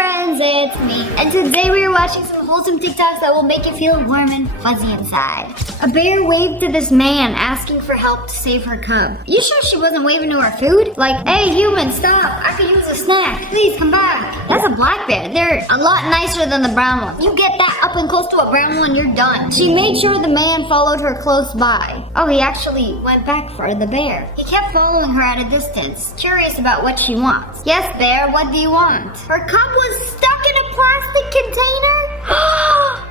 friends, it's me. And today we are watching some wholesome TikToks that will make you feel warm and fuzzy inside. A bear waved to this man asking for help to save her cub. You sure she wasn't waving to her food? Like, hey human, stop, I could use a snack. Please come back. That's a black bear. They're a lot nicer than the brown one. You get that up and close to a brown one, you're done. She made sure the man followed her close by. Oh, he actually went back for the bear. He kept following her at a distance, curious about what she wants. Yes, bear, what do you want? Her cub was stuck in a plastic container?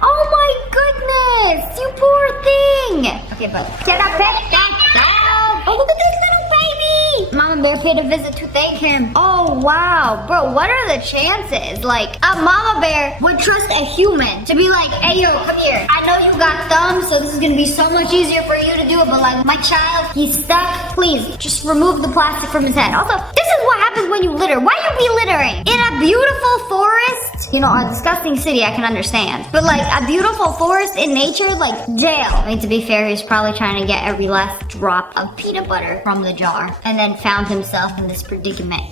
Oh my goodness, you poor thing. Okay, but get up, pet that down. Oh, look at this little baby. Mama bear paid a visit to thank him. Oh, wow. Bro, what are the chances? Like, a mama bear would trust a human to be like, hey, yo, come here. I know you got thumbs, so this is going to be so much easier for you to do it, but like, my child, he's stuck. Please, just remove the plastic from his head. Also, this is what happens when you litter. Why you be littering? In a beautiful forest? You know, a disgusting city, I can understand. But like, a beautiful forest in nature, like jail. I mean, to be fair, he's probably trying to get every last drop of peanut butter from the jar. And then found himself in this predicament.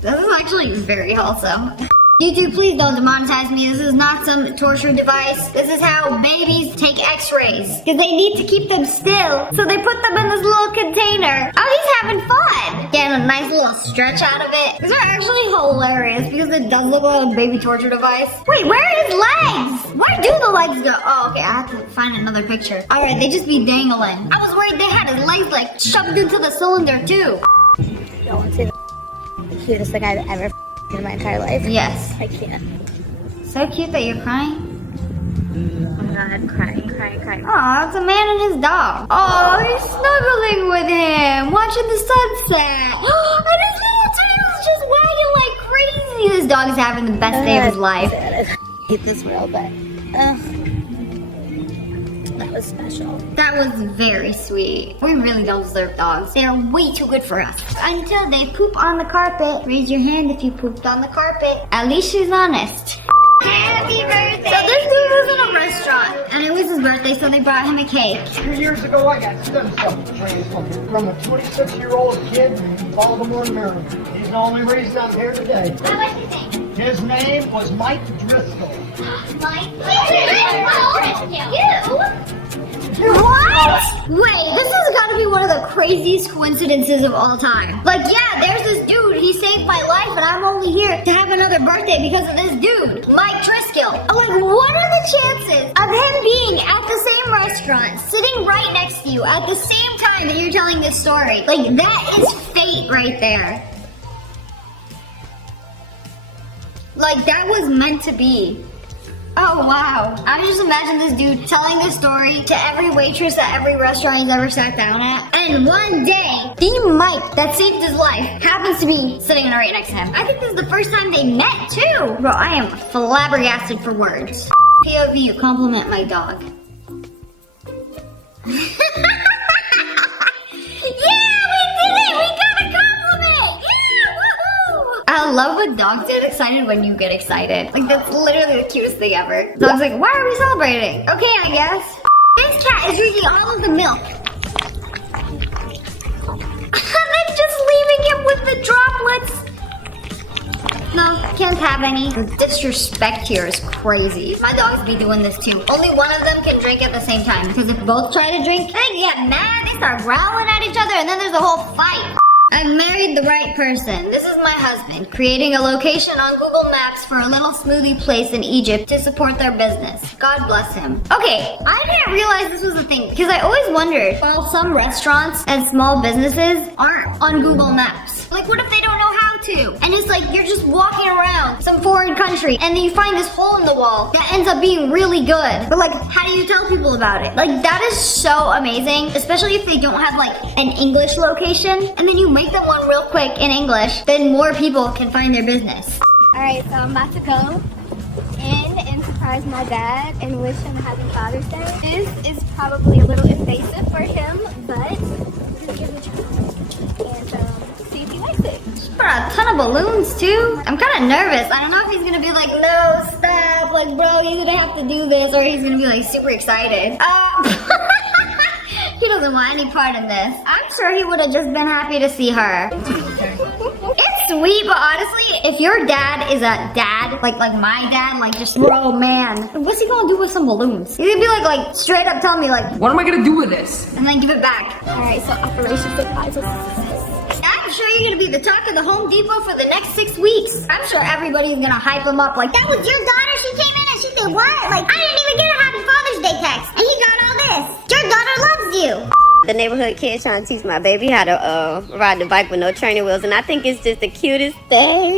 This is actually very wholesome. YouTube, please don't demonetize me. This is not some torture device. This is how babies take x-rays. Because they need to keep them still. So they put them in this little container. Oh, he's having fun. Getting a nice little stretch out of it. These are actually hilarious because it does look like a baby torture device. Wait, where are his legs? Where do the legs go? Oh, okay, I have to find another picture. All right, they just be dangling. I was worried they had his legs like shoved into the cylinder too. Don't want to say the cutest thing I've ever in my entire life. Yes. I can't. So cute that you're crying. Oh my god, crying. Aw, it's a man and his dog. Oh, he's snuggling with him, watching the sunset. And his little tail's just wagging like crazy. This dog is having the best day of his life. I hate this world, but that was special. That was very sweet. We really don't deserve dogs. They are way too good for us. Until they poop on the carpet. Raise your hand if you pooped on the carpet. At least she's honest. Happy birthday! So this dude was in a restaurant, and it was his birthday, so they brought him a cake. 2 years ago, I got stem cell transplanted from a 26-year-old kid in Baltimore, Maryland. He's the only reason I'm here today. What was his name? His name was Mike Driscoll. Mike Driscoll? You? What? Wait, this has got to be one of the craziest coincidences of all time. Like, yeah, there's this dude. He saved my life, and I'm only here to have another birthday because of this dude, Mike Driscoll. Like, what are the chances of him being at the same restaurant, sitting right next to you at the same time that you're telling this story? Like, that is fate right there. Like, that was meant to be. Oh, wow. I just imagine this dude telling this story to every waitress at every restaurant he's ever sat down at. And one day, the Mike that saved his life happens to be sitting right next to him. I think this is the first time they met, too. Bro, I am flabbergasted for words. POV, compliment my dog. I love when dogs get excited when you get excited. Like, that's literally the cutest thing ever. Dog's like, why are we celebrating? Okay, I guess. This cat is drinking all of the milk. And then just leaving him with the droplets. No, can't have any. The disrespect here is crazy. My dogs be doing this too. Only one of them can drink at the same time. Because if both try to drink, they get mad, they start growling at each other, and then there's a whole fight. I've married the right person. This is my husband, creating a location on Google Maps for a little smoothie place in Egypt to support their business. God bless him. Okay, I didn't realize this was a thing because I always wondered, while some restaurants and small businesses aren't on Google Maps, like what if they don't know how to? And it's like you're just walking around some foreign country and then you find this hole in the wall that ends up being really good. But like, how do you tell people about it? Like, that is so amazing, especially if they don't have like an English location and then you make them one real quick in English, then more people can find their business. Alright, so I'm about to go in and surprise my dad and wish him a happy Father's Day. This is probably a little invasive for him, but we're gonna give it a try and see if he likes it. For a ton of balloons too. I'm kind of nervous. I don't know if he's gonna be like, no, stop, like bro, you're gonna have to do this, or he's gonna be like super excited. He doesn't want any part in this. I'm sure he would have just been happy to see her. It's sweet, but honestly, if your dad is a dad, like my dad, like just bro, man, what's he gonna do with some balloons? He's gonna be like straight up telling me like, What am I gonna do with this? and then give it back. Alright, so Operation Surprise was I'm sure you're gonna be the talk of the Home Depot for the next 6 weeks. I'm sure everybody's gonna hype him up like, that was your daughter? She came in and she did what? Like, I didn't even get a Happy Father's Day text, and he got all this. Your daughter loves you. The neighborhood kid trying to teach my baby how to ride the bike with no training wheels, and I think it's just the cutest thing.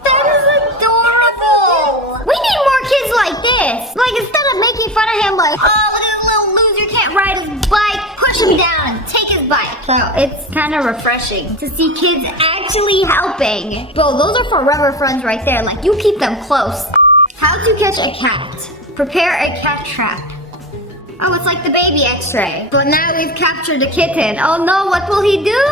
That is adorable. We need more kids like this. Like, instead of making fun of him like, oh, look at this little loser, can't ride his bike, push him down and take his bike. So it's kind of refreshing to see kids actually helping. Bro, those are forever friends right there. Like, you keep them close. How to catch a cat. Prepare a cat trap. Oh, it's like the baby x-ray. But now we've captured a kitten. Oh no, what will he do?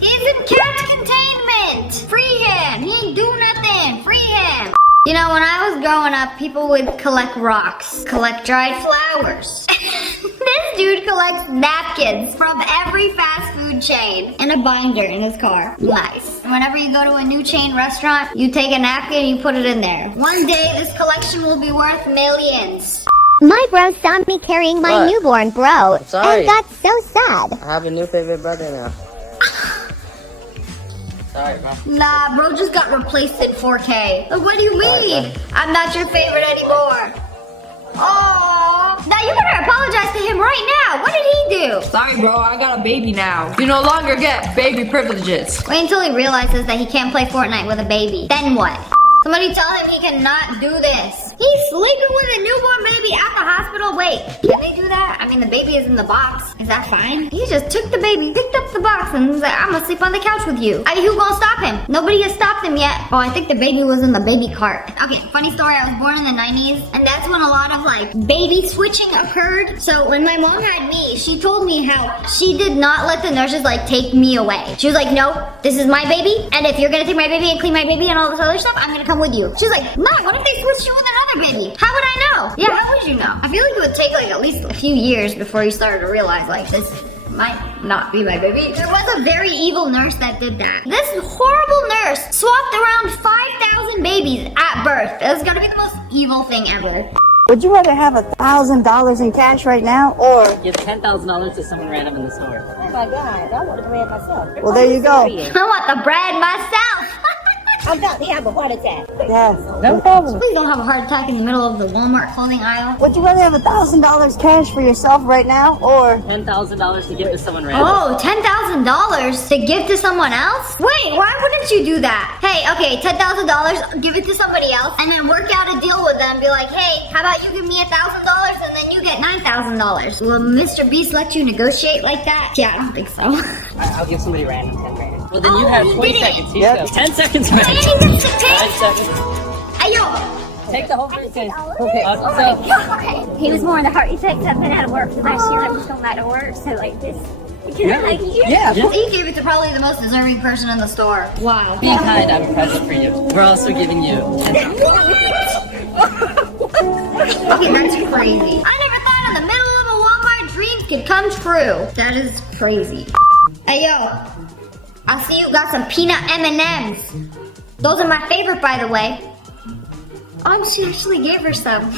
He's in cat containment. Free him. He ain't do nothing. Free him. You know, when I was growing up, people would collect rocks, collect dried flowers. This dude collects napkins from every fast food chain in a binder in his car. Nice. Whenever you go to a new chain restaurant, you take a napkin and you put it in there. One day, this collection will be worth millions. My bro saw me carrying my What? newborn bro Sorry. and got so sad. I have a new favorite brother now. Sorry, bro. Nah, bro just got replaced in 4K. Like, what do you mean? I'm not your favorite anymore. Oh, now you better apologize to him right now. What did he do? Sorry, bro, I got a baby now. You no longer get baby privileges. Wait until he realizes that he can't play Fortnite with a baby. Then what? Somebody tell him he cannot do this. He's sleeping with a newborn baby at the hospital. Wait, can they do that? I mean, the baby is in the box. Is that fine? He just took the baby, picked up the box, and was like, I'm gonna sleep on the couch with you. I mean, who gonna stop him? Nobody has stopped him yet. Oh, I think the baby was in the baby cart. Okay, funny story. I was born in the 90s, and that's when a lot of like baby switching occurred. So when my mom had me, she told me how she did not let the nurses like take me away. She was like, no, this is my baby, and if you're gonna take my baby and clean my baby and all this other stuff, I'm gonna come with you. She was like, Mom, what if they switched you with another baby? How would I know? Yeah, how would you know? I feel like it would take like at least a few years before you started to realize like this might not be my baby. There was a very evil nurse that did that. This horrible nurse swapped around 5,000 babies at birth. That's gotta be the most evil thing ever. Would you rather have $1,000 in cash right now or Give $10,000 to someone random in the store. Oh my God, I want the bread myself. Well, there you go. I want the bread myself. I'm about to have a heart attack. Yes, no problem. Please don't have a heart attack in the middle of the Walmart clothing aisle. Would you rather have $1,000 cash for yourself right now or $10,000 to give to someone random. Oh, $10,000 to give to someone else? Wait, why wouldn't you do that? Hey, okay, $10,000, give it to somebody else, and then work out a deal with them. Be like, hey, how about you give me $1,000 and then you get $9,000? Will Mr. Beast let you negotiate like that? Yeah, I don't think so. I'll give somebody random 10 grand. Well, then you have you 20 did it. seconds. Here Yep. you go. 10 seconds, man. Hey, that's the 10 thing. seconds. Hey, yo. Take the whole 13. okay? Okay. He was more in the heart effects. I've been out of work for the last year. I'm just going back to work. So like this. Can I like you? Yeah. He gave it to probably the most deserving person in the store. Wow. Be kind, I have a present for you. We're also giving you 10. Okay, that's crazy. I never thought in the middle of a Walmart dreams could come true. That is crazy. Hey, yo. I see you got some peanut M&Ms. Those are my favorite, by the way. Oh, she actually gave her some.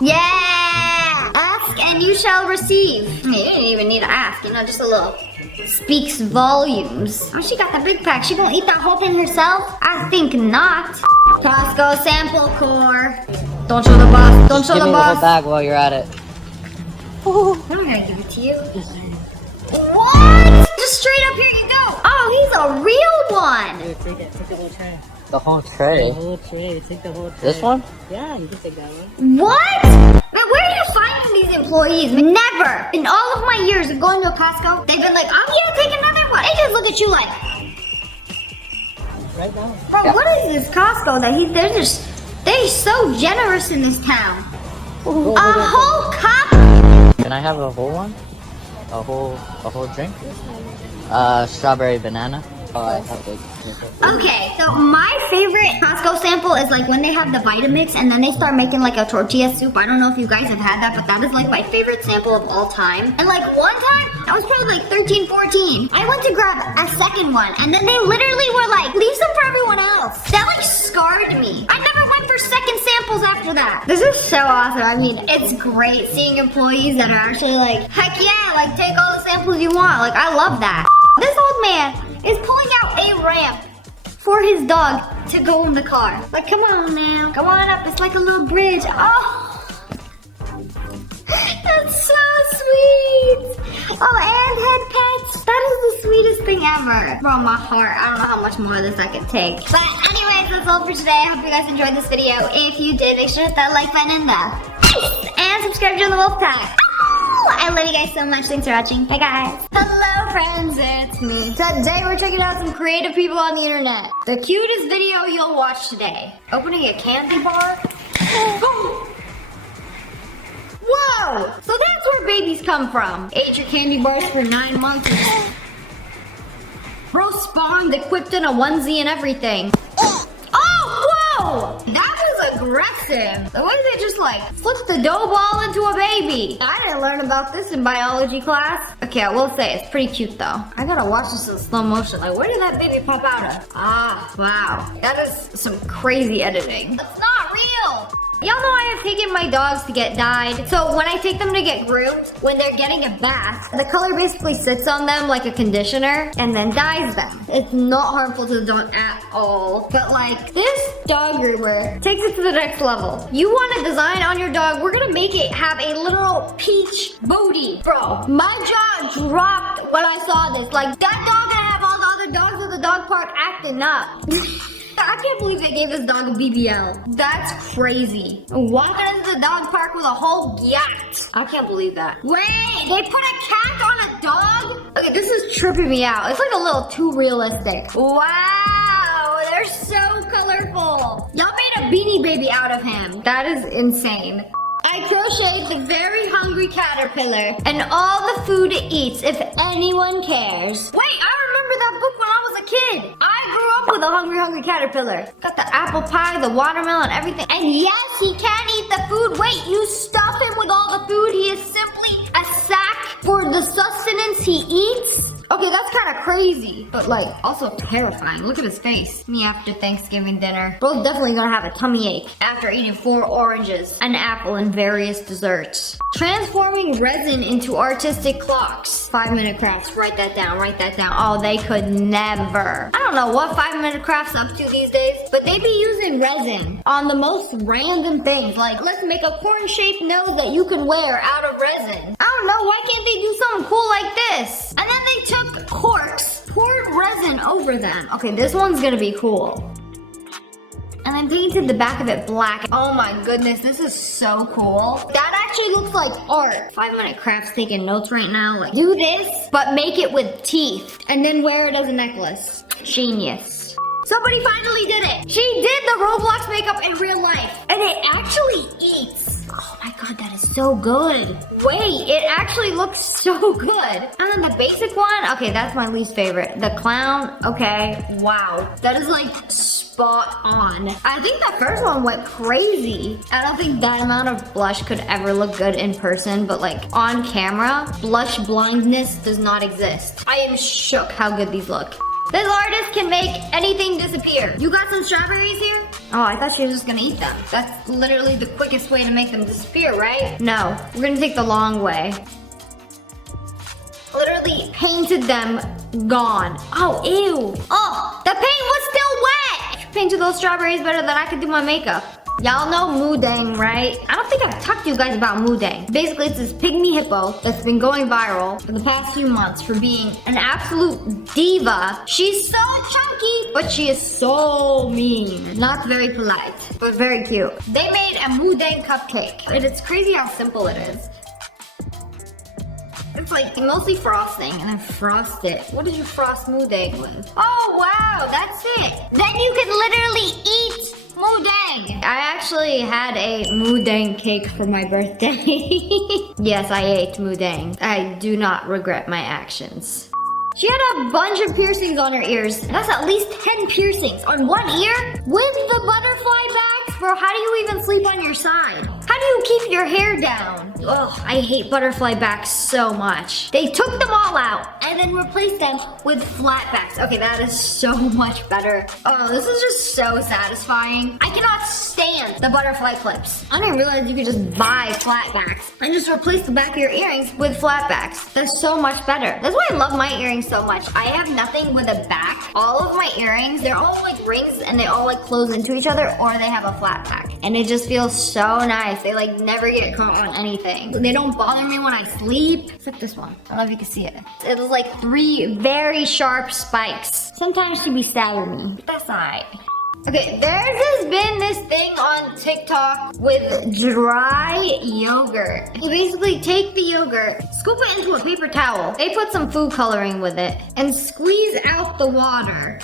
Yeah! Ask and you shall receive. I mean, you didn't even need to ask, you know, just a little speaks volumes. Oh, she got the big pack. She gonna eat that whole thing herself? I think not. Costco sample core. Don't show the boss. Don't show Give the me the whole boss. bag while you're at it. I'm not gonna give it to you. What? Just straight up, here you go. Oh, he's a real one. Dude, take it. Take the whole tray. The whole tray? The whole tray. Take the whole tray. This one? Yeah, you can take that one. What? Man, where are you finding these employees? Never. In all of my years of going to a Costco, they've been like, oh yeah, take another one. They just look at you like, Right now. bro, what is this Costco that they're so generous in this town. A whole cup? Can I have a whole one? A whole drink? Strawberry banana. Okay, so my favorite Costco sample is like when they have the Vitamix and then they start making like a tortilla soup. I don't know if you guys have had that, but that is like my favorite sample of all time. And like one time, I was probably like 13, 14. I went to grab a second one and then they literally were like, leave some for everyone else. That like scarred me. I never went for second samples after that. This is so awesome. I mean, it's great seeing employees that are actually like, heck yeah, like take all the samples you want. Like I love that. This old man is pulling out a ramp for his dog to go in the car. Like, come on now. Come on up. It's like a little bridge. Oh, that's so sweet. Oh, and head pets. That is the sweetest thing ever. Bro, my heart. I don't know how much more of this I could take. But anyways, that's all for today. I hope you guys enjoyed this video. If you did, make sure to hit that like button in the and subscribe to the Wolf Pack. I love you guys so much. Thanks for watching. Bye, guys. Hello, friends. It's me. Today, we're checking out some creative people on the internet. The cutest video you'll watch today. Opening a candy bar. Whoa! So that's where babies come from. Ate your candy bars for 9 months. Bro spawned equipped in a onesie and everything. Oh, whoa! That was aggressive. The way they just like flipped the dough ball into a baby. I didn't learn about this in biology class. Okay, I will say it's pretty cute though. I gotta watch this in slow motion. Like, where did that baby pop out of? Ah, wow. That is some crazy editing. That's not real. Y'all know I have taken my dogs to get dyed. So when I take them to get groomed, when they're getting a bath, the color basically sits on them like a conditioner and then dyes them. It's not harmful to the dog at all. But like this dog groomer takes it to the next level. You want a design on your dog, we're gonna make it have a literal peach booty. Bro, my jaw dropped when I saw this. Like that dog gonna have all the other dogs at the dog park acting up. I can't believe they gave this dog a BBL. That's crazy. Walking into the dog park with a whole yacht. I can't believe that. Wait, they put a cat on a dog? Okay, this is tripping me out. It's like a little too realistic. Wow, they're so colorful. Y'all made a Beanie Baby out of him. That is insane. I crocheted the very hungry caterpillar and all the food it eats, if anyone cares. Wait, I remember that book when I was a kid. I grew up with a hungry caterpillar. Got the apple pie, the watermelon, everything. And yes, he can eat the food. Wait, you stuff him with all the food. He is simply a sack for the sustenance he eats? Okay, that's kind of crazy, but like also terrifying. Look at his face. Me after Thanksgiving dinner. Bro's definitely gonna have a tummy ache after eating 4 oranges, an apple, and various desserts. Transforming resin into artistic clocks. 5-minute crafts. Write that down, write that down. Oh, they could never. I don't know what 5-minute crafts up to these days, but they be using resin on the most random things. Like, let's make a corn-shaped nose that you can wear out of resin. I don't know, why can't they do something cool like this? And then they took corks, poured resin over them. Okay, this one's gonna be cool. And then painted the back of it black. Oh my goodness, this is so cool. That actually looks like art. 5-minute crafts taking notes right now. Like, do this, but make it with teeth. And then wear it as a necklace. Genius. Somebody finally did it. She did the Roblox makeup in real life. And it actually eats. Oh my god, that is so good. Wait, it actually looks so good. And then the basic one, okay, that's my least favorite. The clown, okay, wow. That is like spot on. I think that first one went crazy. I don't think that amount of blush could ever look good in person, but like on camera, blush blindness does not exist. I am shook how good these look. This artist can make anything disappear. You got some strawberries here? Oh, I thought she was just gonna eat them. That's literally the quickest way to make them disappear, right? No, we're gonna take the long way. Literally painted them gone. Oh, ew. Oh, the paint was still wet. You painted those strawberries better than I could do my makeup. Y'all know Moodang, right? I don't think I've talked to you guys about Moodang. Basically, it's this pygmy hippo that's been going viral for the past few months for being an absolute diva. She's so chunky, but she is so mean. Not very polite, but very cute. They made a Moodang cupcake, and it's crazy how simple it is. It's like mostly frosting and then frost it. What did you frost Moodang with? Oh wow, that's it. Then you can literally eat Moodang. I actually had a Moodang cake for my birthday. Yes, I ate Moodang. I do not regret my actions. She had a bunch of piercings on her ears. That's at least 10 piercings on one ear with the butterfly backs. Bro, how do you even sleep on your side? How do you keep your hair down? Oh, I hate butterfly backs so much. They took them all out and then replaced them with flat backs. Okay, that is so much better. Oh, this is just so satisfying. I cannot stand the butterfly clips. I didn't realize you could just buy flat backs and just replace the back of your earrings with flat backs. They're so much better. That's why I love my earrings so much. I have nothing with a back. All of my earrings, they're all like rings and they all like close into each other, or they have a flat back. And it just feels so nice. They like never get caught on anything. They don't bother me when I sleep. Except this one. I don't know if you can see it. It was like 3 very sharp spikes. Sometimes she'd be stabbing me, but that's alright. Okay, there's just been this thing on TikTok with dry yogurt. You basically take the yogurt, scoop it into a paper towel. They put some food coloring with it and squeeze out the water.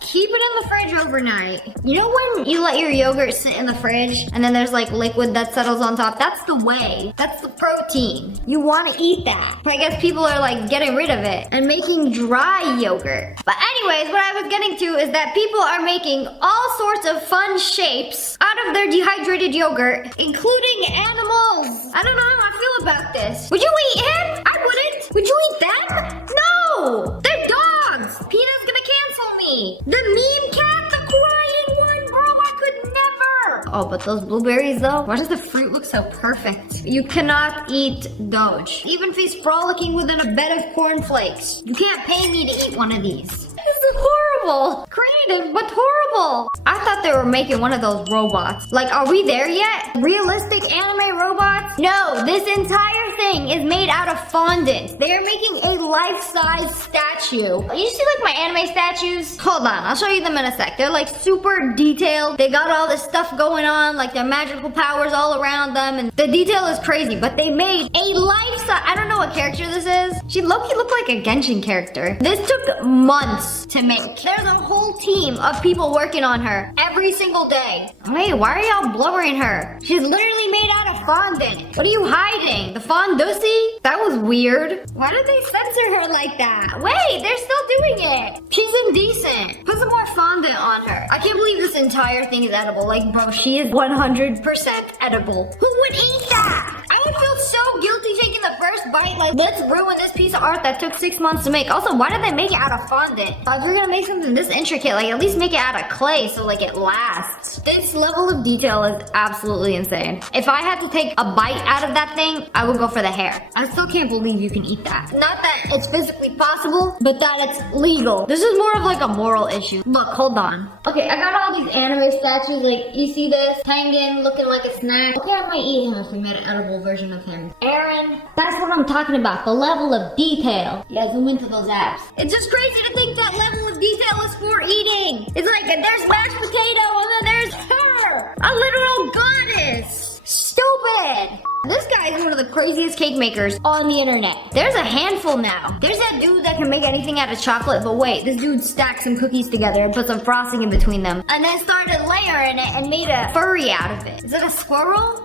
Keep it in the fridge overnight. You know when you let your yogurt sit in the fridge and then there's like liquid that settles on top? That's the whey. That's the protein. You want to eat that. But I guess people are like getting rid of it and making dry yogurt. But anyways, what I was getting to is that people are making all sorts of fun shapes out of their dehydrated yogurt, including animals. I don't know how I feel about this. Would you eat him? I wouldn't. Would you eat them? No! They're dogs! Peanut's gonna cancel me. The meme cat, the crying one, bro, I could never. Oh, but those blueberries though, why does the fruit look so perfect? You cannot eat Doge. Even face frolicking within a bed of cornflakes. You can't pay me to eat one of these. This is horrible. Creative, but horrible. I thought they were making one of those robots. Like, are we there yet? Realistic anime robots? No, this entire thing is made out of fondant. They are making a life-size statue. You see like my anime statues? Hold on, I'll show you them in a sec. They're like super detailed. They got all this stuff going on, like their magical powers all around them, and the detail is crazy, but they made a life-size, I don't know what character this is. She low-key looked like a Genshin character. This took months to make. There's a whole team of people working on her every single day. Wait, why are y'all blurring her? She's literally made out of fondant. What are you hiding? The fondussy? That was weird. Why did they censor her like that? Wait, they're still doing it. She's indecent. Put some more fondant on her. I can't believe this entire thing is edible. Like, bro, she is 100% edible. Who would eat that? I would feel so guilty taking the first bite. Like, let's ruin this piece of art that took 6 months to make. Also, why did they make it out of fondant? If you're gonna make something this intricate, like at least make it out of clay so like it lasts. This level of detail is absolutely insane. If I had to take a bite out of that thing, I would go for the hair. I still can't believe you can eat that. Not that it's physically possible, but that it's legal. This is more of like a moral issue. Look, hold on. Okay, I got all these anime statues. Like, you see this? Tengen looking like a snack. Okay, I might eat him if we made an edible version of him. Aaron, that's what I'm talking about. The level of detail. Yeah, zoom into those apps. It's just crazy to think that level of detail is for eating. It's like there's mashed potato and then there's her, a literal goddess. Stupid. This guy is one of the craziest cake makers on the internet. There's a handful now. There's that dude that can make anything out of chocolate, but wait, this dude stacked some cookies together and put some frosting in between them and then started layering it and made a furry out of it. Is it a squirrel?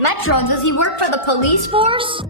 Metro, does he work for the police force?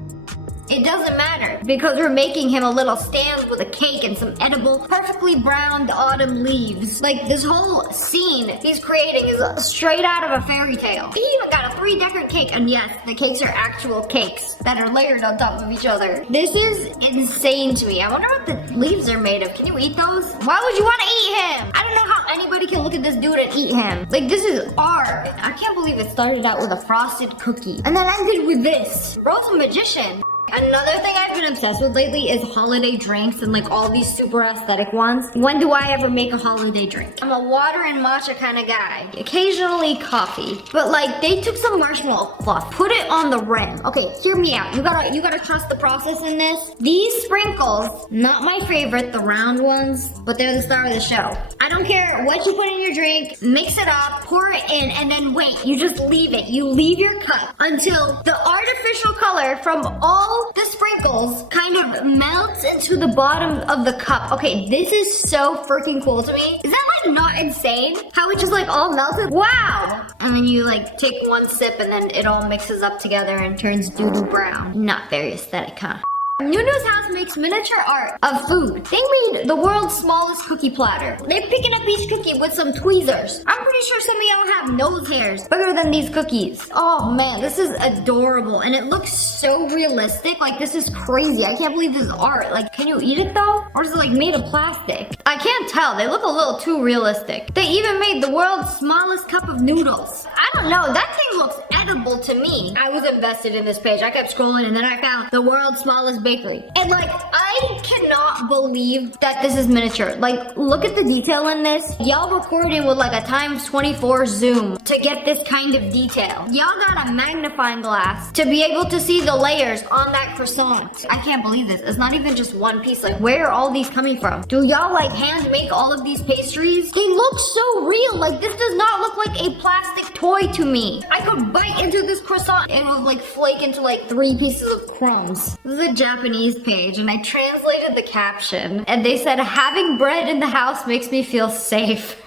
It doesn't matter because we're making him a little stand with a cake and some edible, perfectly browned autumn leaves. Like, this whole scene he's creating is straight out of a fairy tale. He even got a 3-decker cake, and yes, the cakes are actual cakes that are layered on top of each other. This is insane to me. I wonder what the leaves are made of. Can you eat those? Why would you want to eat him? I don't know how anybody can look at this dude and eat him. Like, this is art. I can't believe it started out with a frosted cookie and then ended with this. Bro's a magician. Another thing I've been obsessed with lately is holiday drinks and like all these super aesthetic ones. When do I ever make a holiday drink? I'm a water and matcha kind of guy. Occasionally coffee. But like, they took some marshmallow fluff, put it on the rim. Okay, hear me out. You gotta trust the process in this. These sprinkles, not my favorite, the round ones, but they're the star of the show. I don't care what you put in your drink, mix it up, pour it in, and then wait. You just leave it. You leave your cup until the artificial color from all the sprinkles kind of melts into the bottom of the cup. Okay, this is so freaking cool to me. Is that like not insane? How it just like all melted? Wow! And then you like take one sip and then it all mixes up together and turns doo-doo brown. Not very aesthetic, huh? Nunu's house makes miniature art of food. They made the world's smallest cookie platter. They're picking up each cookie with some tweezers. I'm pretty sure some of y'all have nose hairs bigger than these cookies. Oh man, this is adorable. And it looks so realistic. Like, this is crazy. I can't believe this is art. Like, can you eat it though? Or is it like made of plastic? I can't tell. They look a little too realistic. They even made the world's smallest cup of noodles. I don't know. That thing looks edible to me. I was invested in this page. I kept scrolling and then I found the world's smallest bakery. And like, I cannot believe that this is miniature. Like, look at the detail in this. Y'all recorded with like a ×24 zoom to get this kind of detail. Y'all got a magnifying glass to be able to see the layers on that croissant. I can't believe this. It's not even just one piece. Like, where are all these coming from? Do y'all like hand make all of these pastries? They look so real. Like, this does not look like a plastic toy to me. I could bite into this croissant and it would like flake into like 3 pieces of crumbs. This is a Japanese page and I translated the caption and they said, having bread in the house makes me feel safe.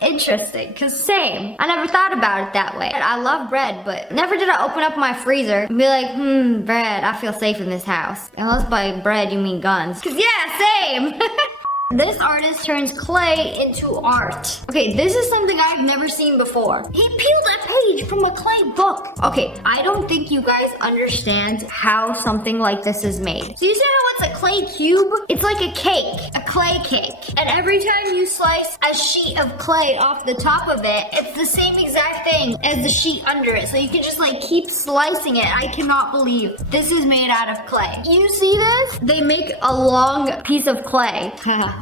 Interesting, cause same. I never thought about it that way. I love bread, but never did I open up my freezer and be like, bread, I feel safe in this house. Unless by bread you mean guns. Cause yeah, same. This artist turns clay into art. Okay, this is something I've never seen before. He peeled a page from a clay book. Okay, I don't think you guys understand how something like this is made. So you see how it's a clay cube? It's like a cake, a clay cake. And every time you slice a sheet of clay off the top of it, it's the same exact thing as the sheet under it. So you can just like keep slicing it. I cannot believe this is made out of clay. You see this? They make a long piece of clay.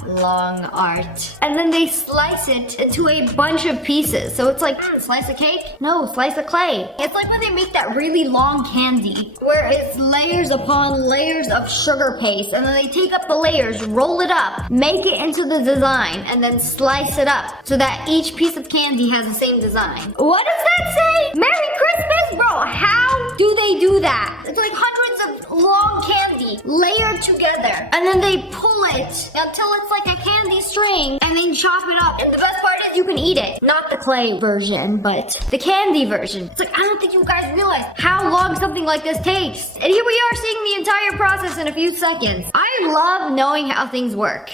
Long art. And then they slice it into a bunch of pieces. So it's like, slice a cake? No, slice of clay. It's like when they make that really long candy, where it's layers upon layers of sugar paste, and then they take up the layers, roll it up, make it into the design, and then slice it up so that each piece of candy has the same design. What does that say? Merry Christmas? Bro, how do they do that? It's like hundreds of long candy layered together, and then they pull it until it's like a candy string and then chop it up. And the best part is you can eat it. Not the clay version, but the candy version. It's like, I don't think you guys realize how long something like this takes. And here we are seeing the entire process in a few seconds. I love knowing how things work.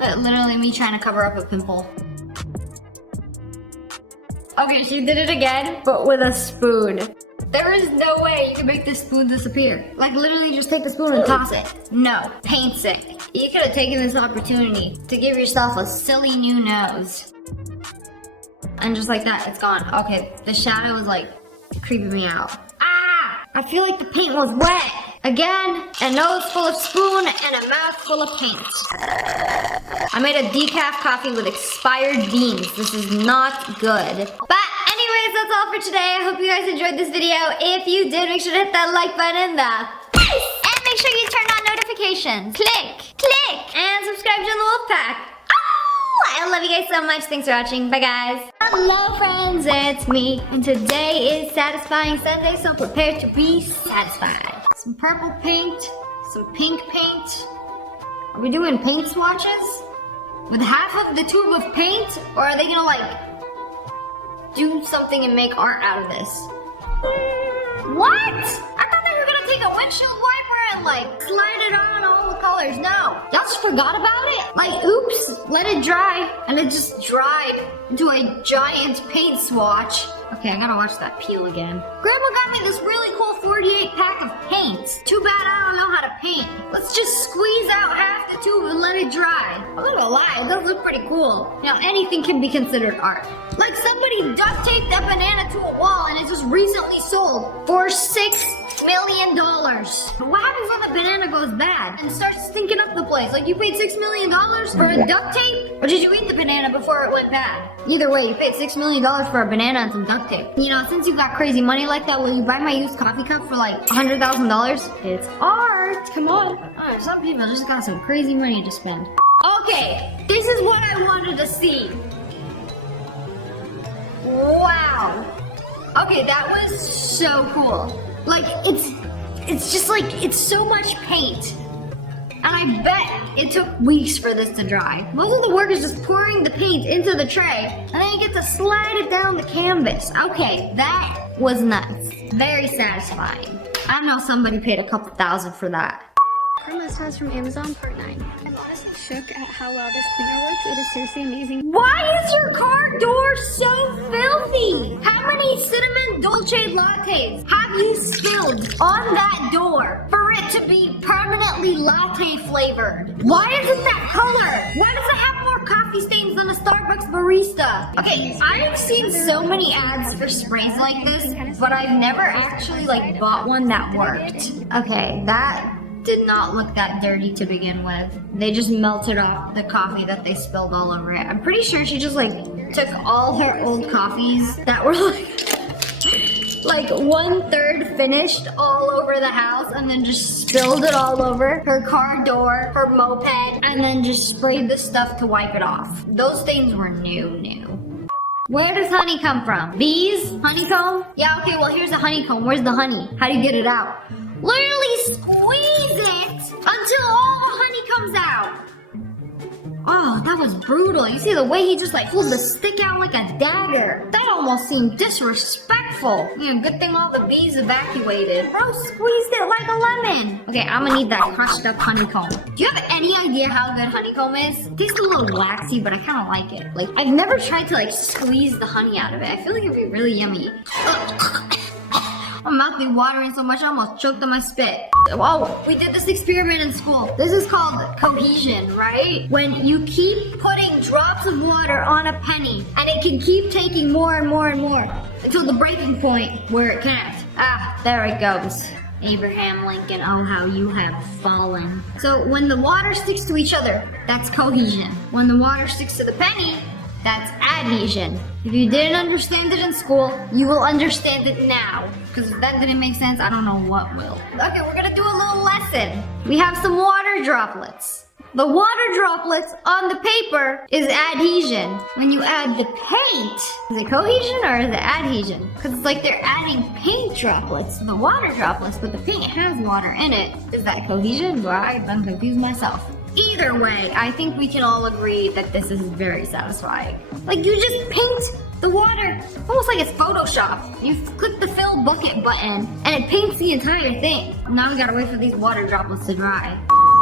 Literally me trying to cover up a pimple. Okay, she did it again, but with a spoon. There is no way you can make this spoon disappear. Like, literally just take the spoon and toss it. No, paint sick. You could have taken this opportunity to give yourself a silly new nose. And just like that, it's gone. Okay, the shadow is like creeping me out. Ah! I feel like the paint was wet. Again, a nose full of spoon and a mouth full of paint. I made a decaf coffee with expired beans. This is not good. But anyways, that's all for today. I hope you guys enjoyed this video. If you did, make sure to hit that like button in the face. And make sure you turn on notifications. Click, and subscribe to the Wolf Pack. I love you guys so much. Thanks for watching. Bye, guys. Hello, friends. It's me. And today is Satisfying Sunday, so prepare to be satisfied. Some purple paint, some pink paint. Are we doing paint swatches? With half of the tube of paint? Or are they gonna, like, do something and make art out of this? What? I thought they were gonna take a windshield wiper and like slide it on all the colors. No. Y'all just forgot about it? Like, oops, let it dry. And it just dried into a giant paint swatch. Okay, I gotta watch that peel again. Grandma got me this really cool 48 pack of paints. Too bad I don't know how to paint. Let's just squeeze out half the tube and let it dry. I'm not gonna lie, it does look pretty cool. Now, anything can be considered art. Like somebody duct taped that banana to a wall and it just recently sold for $6 million. What happens when the banana goes bad and starts stinking up the place? Like, you paid $6 million for a duct tape? Or did you eat the banana before it went bad? Either way, you paid $6 million for a banana and some duct tape. You know, since you got crazy money like that, will you buy my used coffee cup for like $100,000? It's art. Come on. Some people just got some crazy money to spend. Okay, this is what I wanted to see. Wow. Okay, that was so cool. Like, it's just like, it's so much paint. And I bet it took weeks for this to dry. Most of the work is just pouring the paint into the tray, and then you get to slide it down the canvas. Okay, that was nuts. Very satisfying. I know somebody paid a couple thousand for that. Grandma's House from Amazon Part 9. I'm honestly shook at how well this cleaner works. It is seriously amazing. Why is your car door so filthy? How many cinnamon dolce lattes have you spilled on that door for it to be permanently latte flavored? Why is it that color? Why does it have more coffee stains than a Starbucks barista? Okay, I've seen so many ads for sprays like this, but I've never actually like bought one that worked. Okay, that did not look that dirty to begin with. They just melted off the coffee that they spilled all over it. I'm pretty sure she just like took all her old coffees that were like 1/3 finished all over the house and then just spilled it all over her car door, her moped, and then just sprayed the stuff to wipe it off. Those things were new. Where does honey come from? Bees? Honeycomb? Yeah, okay, well here's the honeycomb. Where's the honey? How do you get it out? Literally squeeze it until all the honey comes out. Oh, that was brutal. You see the way he just like pulled the stick out like a dagger. That almost seemed disrespectful. Yeah, good thing all the bees evacuated. Bro squeezed it like a lemon. Okay, I'm gonna need that crushed up honeycomb. Do you have any idea how good honeycomb is? It tastes a little waxy, but I kind of like it. Like, I've never tried to like squeeze the honey out of it. I feel like it'd be really yummy. My mouth be watering so much I almost choked on my spit. Oh, we did this experiment in school. This is called cohesion, right? When you keep putting drops of water on a penny and it can keep taking more and more and more until the breaking point where it can't. Ah, there it goes. Abraham Lincoln, oh how you have fallen. So when the water sticks to each other, that's cohesion. When the water sticks to the penny, that's adhesion. If you didn't understand it in school, you will understand it now. Because if that didn't make sense, I don't know what will. Okay, we're gonna do a little lesson. We have some water droplets. The water droplets on the paper is adhesion. When you add the paint, is it cohesion or is it adhesion? Because it's like they're adding paint droplets, the water droplets, but the paint has water in it. Is that cohesion? Well, I'm confused myself. Either way, I think we can all agree that this is very satisfying. Like, you just paint the water, almost like it's Photoshop. You click the fill bucket button, and it paints the entire thing. Now we gotta wait for these water droplets to dry.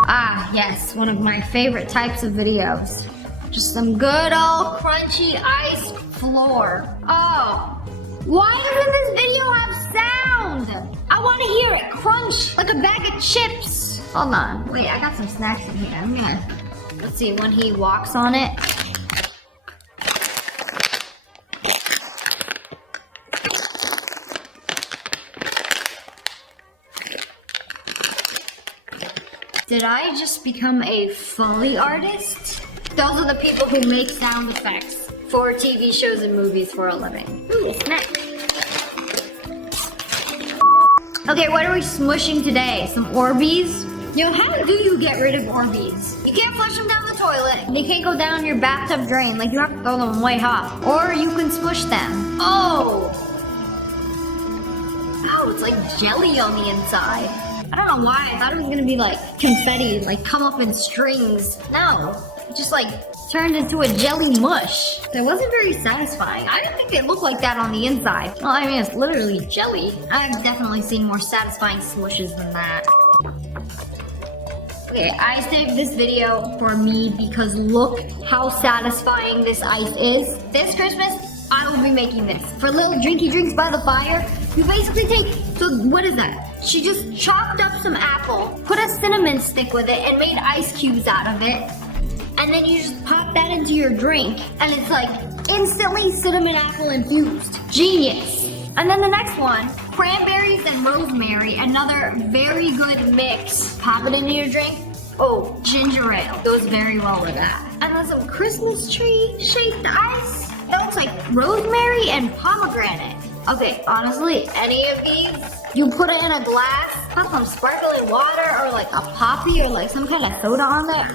Ah, yes, one of my favorite types of videos. Just some good old crunchy ice floor. Oh, why doesn't this video have sound? I want to hear it crunch like a bag of chips. Hold on, wait, I got some snacks in here. Let's see, when he walks on it. Did I just become a Foley artist? Those are the people who make sound effects for TV shows and movies for a living. Ooh, a snack. Okay, what are we smushing today? Some Orbeez? Yo, how do you get rid of Orbeez? You can't flush them down the toilet. They can't go down your bathtub drain. Like, you have to throw them way hot. Or you can smush them. Oh! Oh, it's like jelly on the inside. I don't know why. I thought it was gonna be like confetti, like come up in strings. No, it just like turned into a jelly mush. It wasn't very satisfying. I didn't think it looked like that on the inside. Well, I mean, it's literally jelly. I've definitely seen more satisfying smushes than that. Okay, I saved this video for me because look how satisfying this ice is. This Christmas, I will be making this. For little drinky drinks by the fire, you basically take, so what is that? She just chopped up some apple, put a cinnamon stick with it, and made ice cubes out of it. And then you just pop that into your drink, and it's like instantly cinnamon apple infused. Genius. And then the next one, cranberries and rosemary, another very good mix. Pop it into your drink. Oh, ginger ale goes very well with that. And then some Christmas tree shaped ice. That looks like rosemary and pomegranate. Okay, honestly, any of these, you put it in a glass, put some sparkling water or like a poppy or like some kind of soda on there.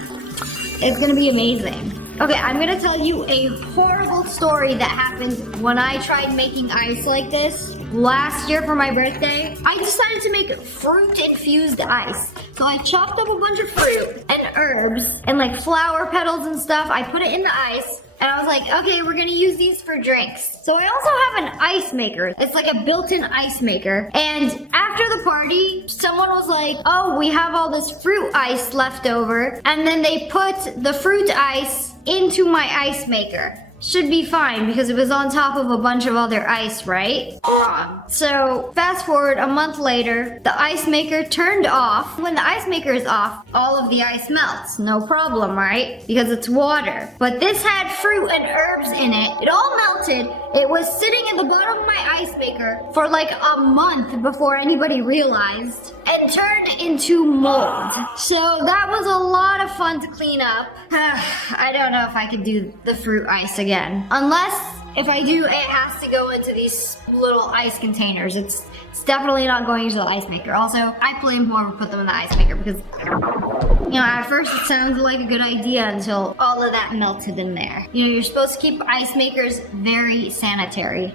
It's gonna be amazing. Okay, I'm gonna tell you a horrible story that happened when I tried making ice like this last year for my birthday. I decided to make fruit-infused ice. So I chopped up a bunch of fruit and herbs and like flower petals and stuff. I put it in the ice. And I was like, okay, we're gonna use these for drinks. So I also have an ice maker. It's like a built-in ice maker. And after the party, someone was like, oh, we have all this fruit ice left over. And then they put the fruit ice into my ice maker. Should be fine because it was on top of a bunch of other ice, right? So fast forward a month later, the ice maker turned off. When the ice maker is off, all of the ice melts. No problem, right? Because it's water. But this had fruit and herbs in it. It all melted. It was sitting in the bottom of my ice maker for like a month before anybody realized and turned into mold. So that was a lot of fun to clean up. I don't know if I could do the fruit ice again. Unless, if I do, it has to go into these little ice containers. It's definitely not going into the ice maker. Also, I blame whoever put them in the ice maker because, you know, at first it sounded like a good idea until all of that melted in there. You know, you're supposed to keep ice makers very sanitary.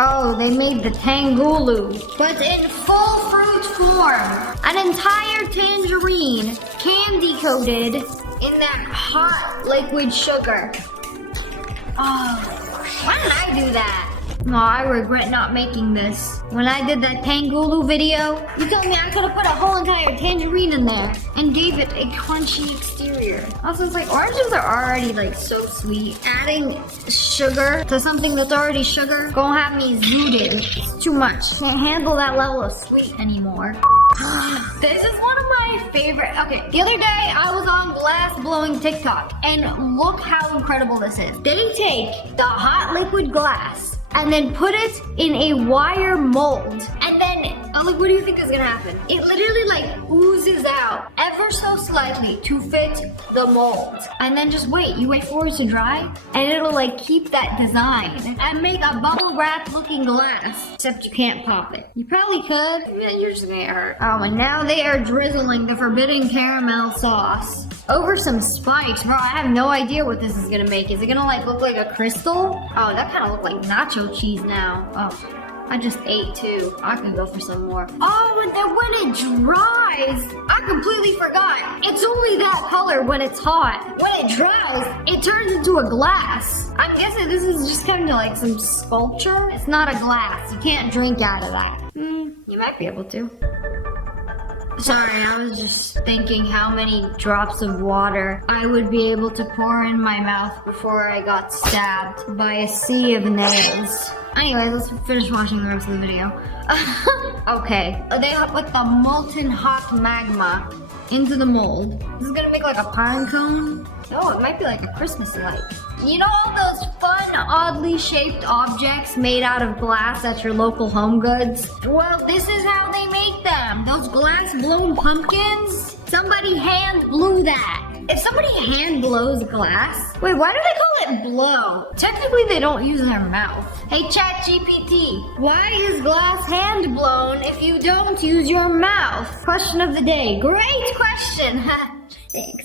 Oh, they made the tangulu, but in full fruit form. An entire tangerine, candy coated in that hot liquid sugar. Oh, why did I do that? No, I regret not making this. When I did that tangulu video, you told me I could have put a whole entire tangerine in there and gave it a crunchy exterior. Also, it's like oranges are already like so sweet. Adding sugar to something that's already sugar gonna have me zooted. It's too much. Can't handle that level of sweet anymore. This is one of my favorite. Okay, the other day I was on glass blowing TikTok and look how incredible this is. They take the hot liquid glass and then put it in a wire mold. And then, like, what do you think is gonna happen? It literally like oozes out ever so slightly to fit the mold. And then just wait, you wait for it to dry and it'll like keep that design and make a bubble wrap looking glass. Except you can't pop it. You probably could, you're just gonna get hurt. Oh, and now they are drizzling the forbidden caramel sauce over some spikes. Bro, I have no idea what this is gonna make. Is it gonna like look like a crystal? Oh, that kind of look like nacho cheese now. Oh, I just ate two. I can go for some more. Oh, and then when it dries, I completely forgot. It's only that color when it's hot. When it dries, it turns into a glass. I'm guessing this is just kind of like some sculpture. It's not a glass. You can't drink out of that. You might be able to. Sorry, I was just thinking how many drops of water I would be able to pour in my mouth before I got stabbed by a sea of nails. Anyways, let's finish watching the rest of the video. Okay, they put the molten hot magma into the mold. This is gonna make like a pine cone. No, it might be like a Christmas light. You know all those fun, oddly shaped objects made out of glass at your local Home Goods? Well, this is how they make them. Those glass-blown pumpkins? Somebody hand blew that. If somebody hand blows glass, wait, why do they call it blow? Technically, they don't use their mouth. Hey, ChatGPT, why is glass hand blown if you don't use your mouth? Question of the day. Great question. Thanks.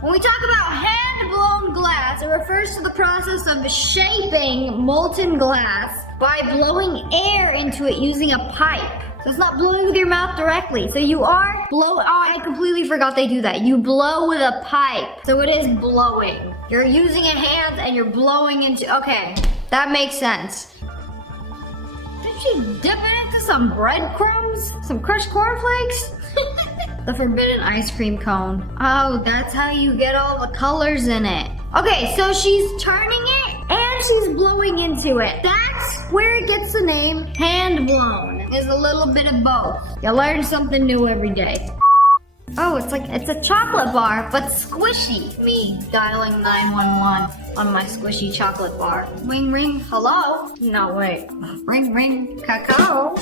When we talk about hand-blown glass, it refers to the process of shaping molten glass by blowing air into it using a pipe. So it's not blowing with your mouth directly. So you are blowing. Oh, I completely forgot they do that. You blow with a pipe. So it is blowing. You're using a hand and you're blowing into. Okay, that makes sense. Did she dip it into some breadcrumbs? Some crushed cornflakes? The forbidden ice cream cone. Oh, that's how you get all the colors in it. Okay, so she's turning it and she's blowing into it. That's where it gets the name hand blown. There's a little bit of both. You learn something new every day. Oh, it's a chocolate bar, but squishy. Me dialing 911 on my squishy chocolate bar. Ring, ring, hello? No, wait. Ring, ring, cacao.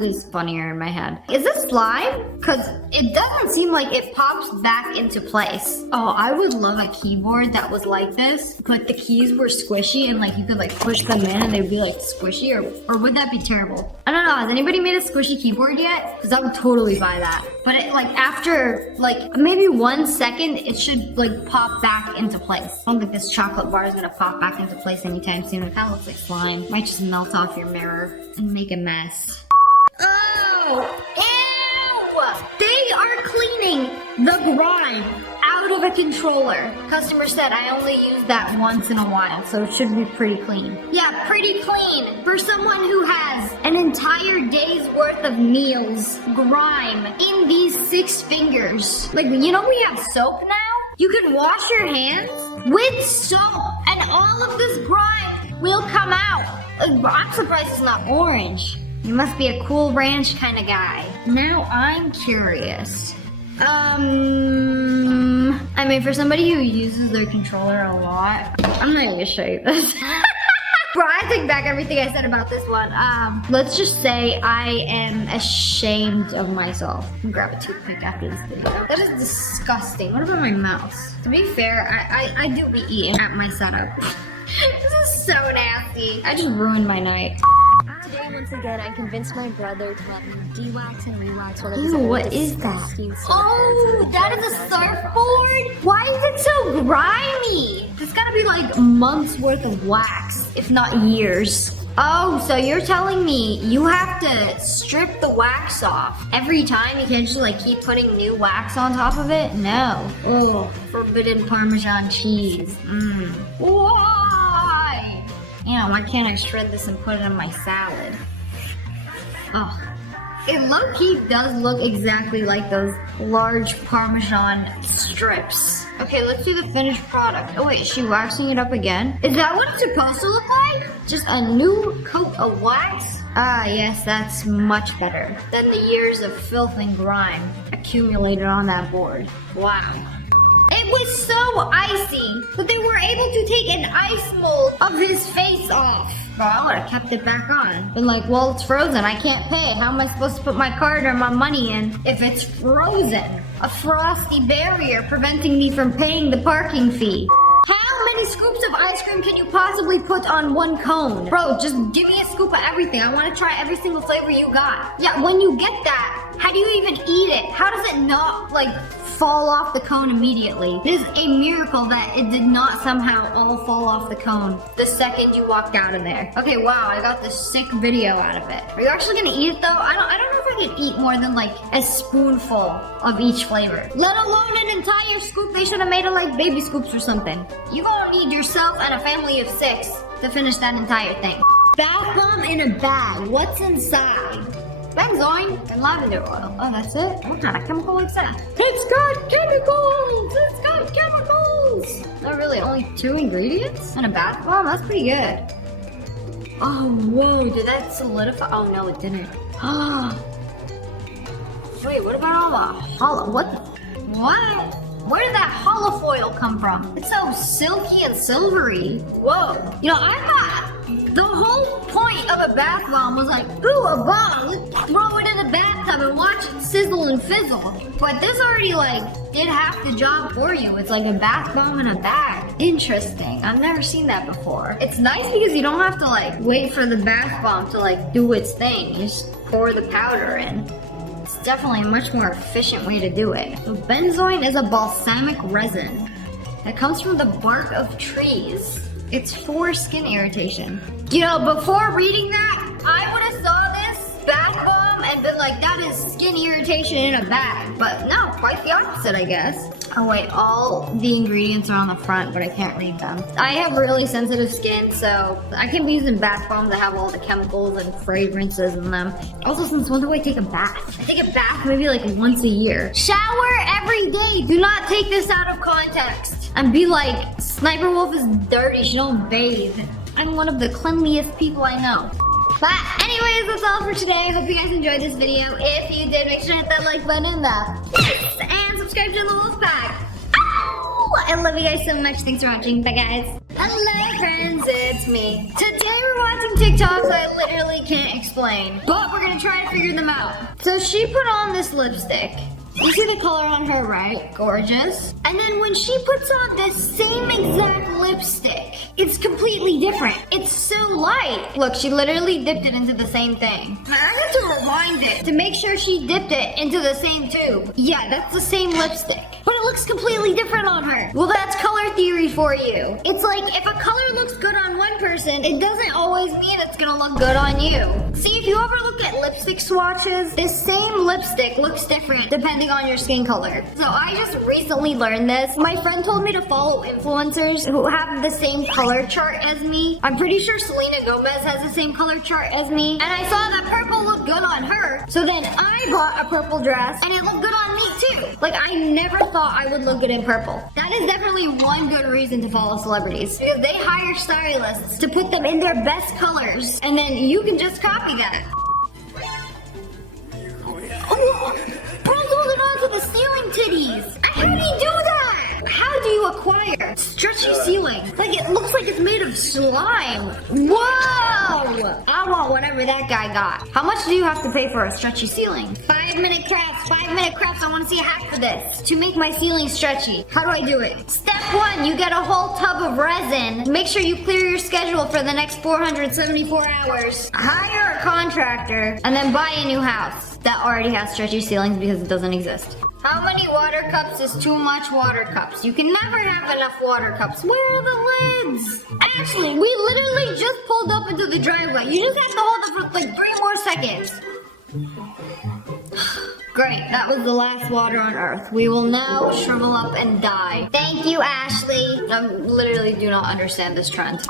This is funnier in my head. Is this slime? Because it doesn't seem like it pops back into place. Oh, I would love a keyboard that was like this, but the keys were squishy and like you could like push them in and they'd be like squishy, or would that be terrible? I don't know, has anybody made a squishy keyboard yet? Because I would totally buy that. But it, like after like maybe 1 second, it should like pop back into place. I don't think this chocolate bar is gonna pop back into place anytime soon. It kind of looks like slime. Might just melt off your mirror and make a mess. Oh, ew! They are cleaning the grime out of a controller. Customer said I only use that once in a while, so it should be pretty clean. Yeah, pretty clean for someone who has an entire day's worth of meals, grime, in these 6 fingers. Like, you know we have soap now? You can wash your hands with soap, and all of this grime will come out. I'm surprised it's not orange. You must be a Cool Ranch kind of guy. Now I'm curious. I mean, for somebody who uses their controller a lot, I'm not even gonna show you this. Bro, I take back everything I said about this one. Let's just say I am ashamed of myself. Grab a toothpick after this video. That is disgusting. What about my mouse? To be fair, I do be eating at my setup. This is so nasty. I just ruined my night. Today, once again, I convinced my brother to let me de-wax and re-wax one of Ew, what is that? Oh, that is a surfboard? Why is it so grimy? It's gotta be like months worth of wax, if not years. Oh, so you're telling me you have to strip the wax off every time? You can't just like keep putting new wax on top of it? No. Oh, forbidden Parmesan cheese. Why? Why can't I shred this and put it in my salad? Oh. It low-key does look exactly like those large Parmesan strips. Okay, let's do the finished product. Oh wait, is she waxing it up again? Is that what it's supposed to look like? Just a new coat of wax? Ah, yes, that's much better than the years of filth and grime accumulated on that board. Wow. It was so icy that they were able to take an ice mold of his face off. Bro, I would have kept it back on. Been like, well, it's frozen. I can't pay. How am I supposed to put my card or my money in if it's frozen? A frosty barrier preventing me from paying the parking fee. How many scoops of ice cream can you possibly put on one cone? Bro, just give me a scoop of everything. I want to try every single flavor you got. Yeah, when you get that, how do you even eat it? How does it not, like, fall off the cone immediately? It is a miracle that it did not somehow all fall off the cone the second you walked out of there. Okay, wow, I got this sick video out of it. Are you actually gonna eat it though? I don't know if I could eat more than like a spoonful of each flavor. Let alone an entire scoop. They should have made it like baby scoops or something. You gonna need yourself and a family of 6 to finish that entire thing. Bath bomb in a bag. What's inside? Benzoin and lavender oil. Oh, that's it? What kind of chemical is that? It's got chemicals! It's got chemicals! Not really, only 2 ingredients? And a bath bomb? That's pretty good. Oh, whoa, did that solidify? Oh, no, it didn't. Wait, what about all the hollow? What? Where did that hollow foil come from? It's so silky and silvery. Whoa. You know, I thought the whole point of a bath bomb was like, ooh, a bomb. Let's throw it in a bathtub and watch it sizzle and fizzle. But this already, like, did half the job for you. It's like a bath bomb in a bag. Interesting. I've never seen that before. It's nice because you don't have to, like, wait for the bath bomb to, like, do its thing. You just pour the powder in. It's definitely a much more efficient way to do it. So benzoin is a balsamic resin that comes from the bark of trees. It's for skin irritation. You know, before reading that, I would have saw this bath bomb and been like, that is skin irritation in a bag. But no, quite the opposite, I guess. Oh wait, all the ingredients are on the front, but I can't read them. I have really sensitive skin, so I can't be using bath bombs that have all the chemicals and fragrances in them. Also, since when do I take a bath? I take a bath maybe like once a year. Shower every day. Do not take this out of context and be like, Sniper Wolf is dirty, she don't bathe. I'm one of the cleanliest people I know. But anyways, that's all for today. I hope you guys enjoyed this video. If you did, make sure to hit that like button in the yes, and subscribe to the Wolf Pack. Ow! I love you guys so much. Thanks for watching. Bye, guys. Hello, friends. It's me. Today we're watching TikToks I literally can't explain, but we're gonna try to figure them out. So she put on this lipstick. You see the color on her, right? Gorgeous. And then when she puts on this same exact lipstick, it's completely different. It's so light. Look, she literally dipped it into the same thing. I had to rewind it to make sure she dipped it into the same tube. Yeah, that's the same lipstick. But it looks completely different on her. Well, that's color theory for you. It's like if a color looks good on one person, it doesn't always mean it's gonna look good on you. See, if you ever look at lipstick swatches, this same lipstick lipstick looks different depending on your skin color. So I just recently learned this. My friend told me to follow influencers who have the same color chart as me. I'm pretty sure Selena Gomez has the same color chart as me. And I saw that purple looked good on her. So then I bought a purple dress and it looked good on me too. Like I never thought I would look good in purple. That is definitely one good reason to follow celebrities. Because they hire stylists to put them in their best colors. And then you can just copy that. Oh, bro's holding on to the ceiling titties. How do you do that? How do you acquire stretchy ceiling? Like it looks like it's made of slime. Whoa! I want whatever that guy got. How much do you have to pay for a stretchy ceiling? 5-minute crafts. 5-minute crafts. I want to see a hack for this. To make my ceiling stretchy. How do I do it? Step 1, you get a whole tub of resin. Make sure you clear your schedule for the next 474 hours. Hire a contractor and then buy a new house that already has stretchy ceilings because it doesn't exist. How many water cups is too much water cups? You can never have enough water cups. Where are the lids? Ashley, we literally just pulled up into the driveway. You just have to hold it for like 3 more seconds. Great, that was the last water on Earth. We will now shrivel up and die. Thank you, Ashley. I literally do not understand this trend.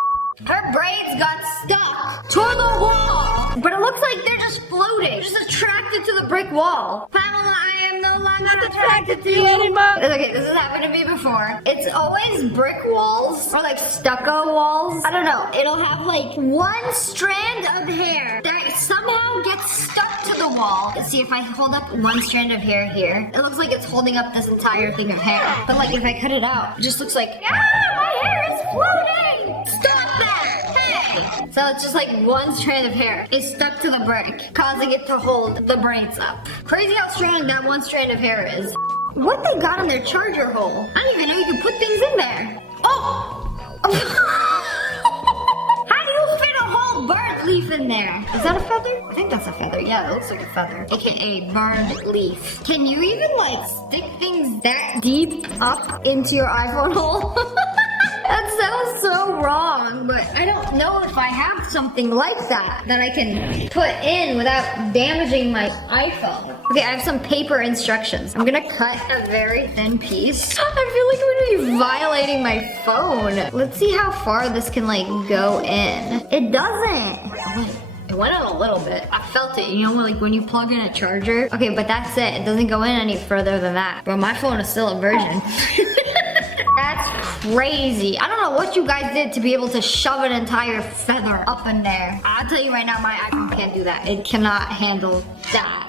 Her braids got stuck to the wall, but it looks like they're just floating, just attracted to the brick wall. Pamela, I am no longer attracted to you anymore. Okay, this has happened to me before. It's always brick walls or like stucco walls. I don't know. It'll have like one strand of hair that somehow gets stuck to the wall. Let's see if I hold up one strand of hair here. It looks like it's holding up this entire thing of hair. But like if I cut it out, it just looks like, my hair is floating. Stop that. Hey! So it's just like one strand of hair is stuck to the brick, causing it to hold the braids up. Crazy how strong that one strand of hair is. What they got in their charger hole? I didn't even know you could put things in there. Oh! How do you fit a whole bird leaf in there? Is that a feather? I think that's a feather. Yeah, it looks like a feather. AKA burned leaf. Can you even like stick things that deep up into your iPhone hole? That sounds so wrong, but I don't know if I have something like that I can put in without damaging my iPhone. Okay, I have some paper instructions. I'm gonna cut a very thin piece. I feel like I'm gonna be violating my phone. Let's see how far this can like go in. It doesn't. Oh, wait. It went in a little bit. I felt it, you know, like when you plug in a charger. Okay, but that's it. It doesn't go in any further than that. But my phone is still a virgin. That's crazy. I don't know what you guys did to be able to shove an entire feather up in there. I'll tell you right now, my iPhone can't do that. It cannot handle that.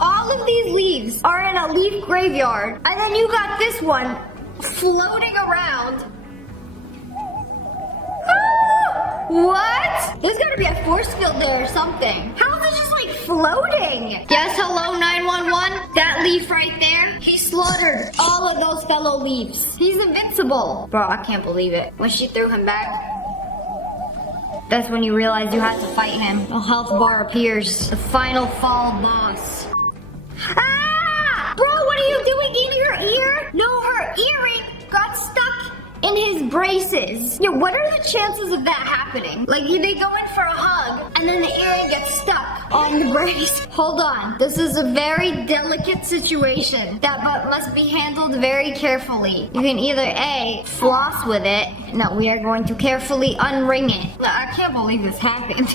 All of these leaves are in a leaf graveyard. And then you got this one floating around. What? There's gotta be a force field there or something. How is it just like floating? Yes, hello 911? That leaf right there, he slaughtered all of those fellow leaves. He's invincible. Bro, I can't believe it. When she threw him back, that's when you realize you had to fight him. A health bar appears. The final fall boss. Ah! Bro, what are you doing in your ear? No, her earring got stuck in his braces. Yo, what are the chances of that happening? Like, they go in for a hug, and then the earring gets stuck on the brace. Hold on. This is a very delicate situation that must be handled very carefully. You can either A, floss with it. No, we are going to carefully unring it. No, I can't believe this happened.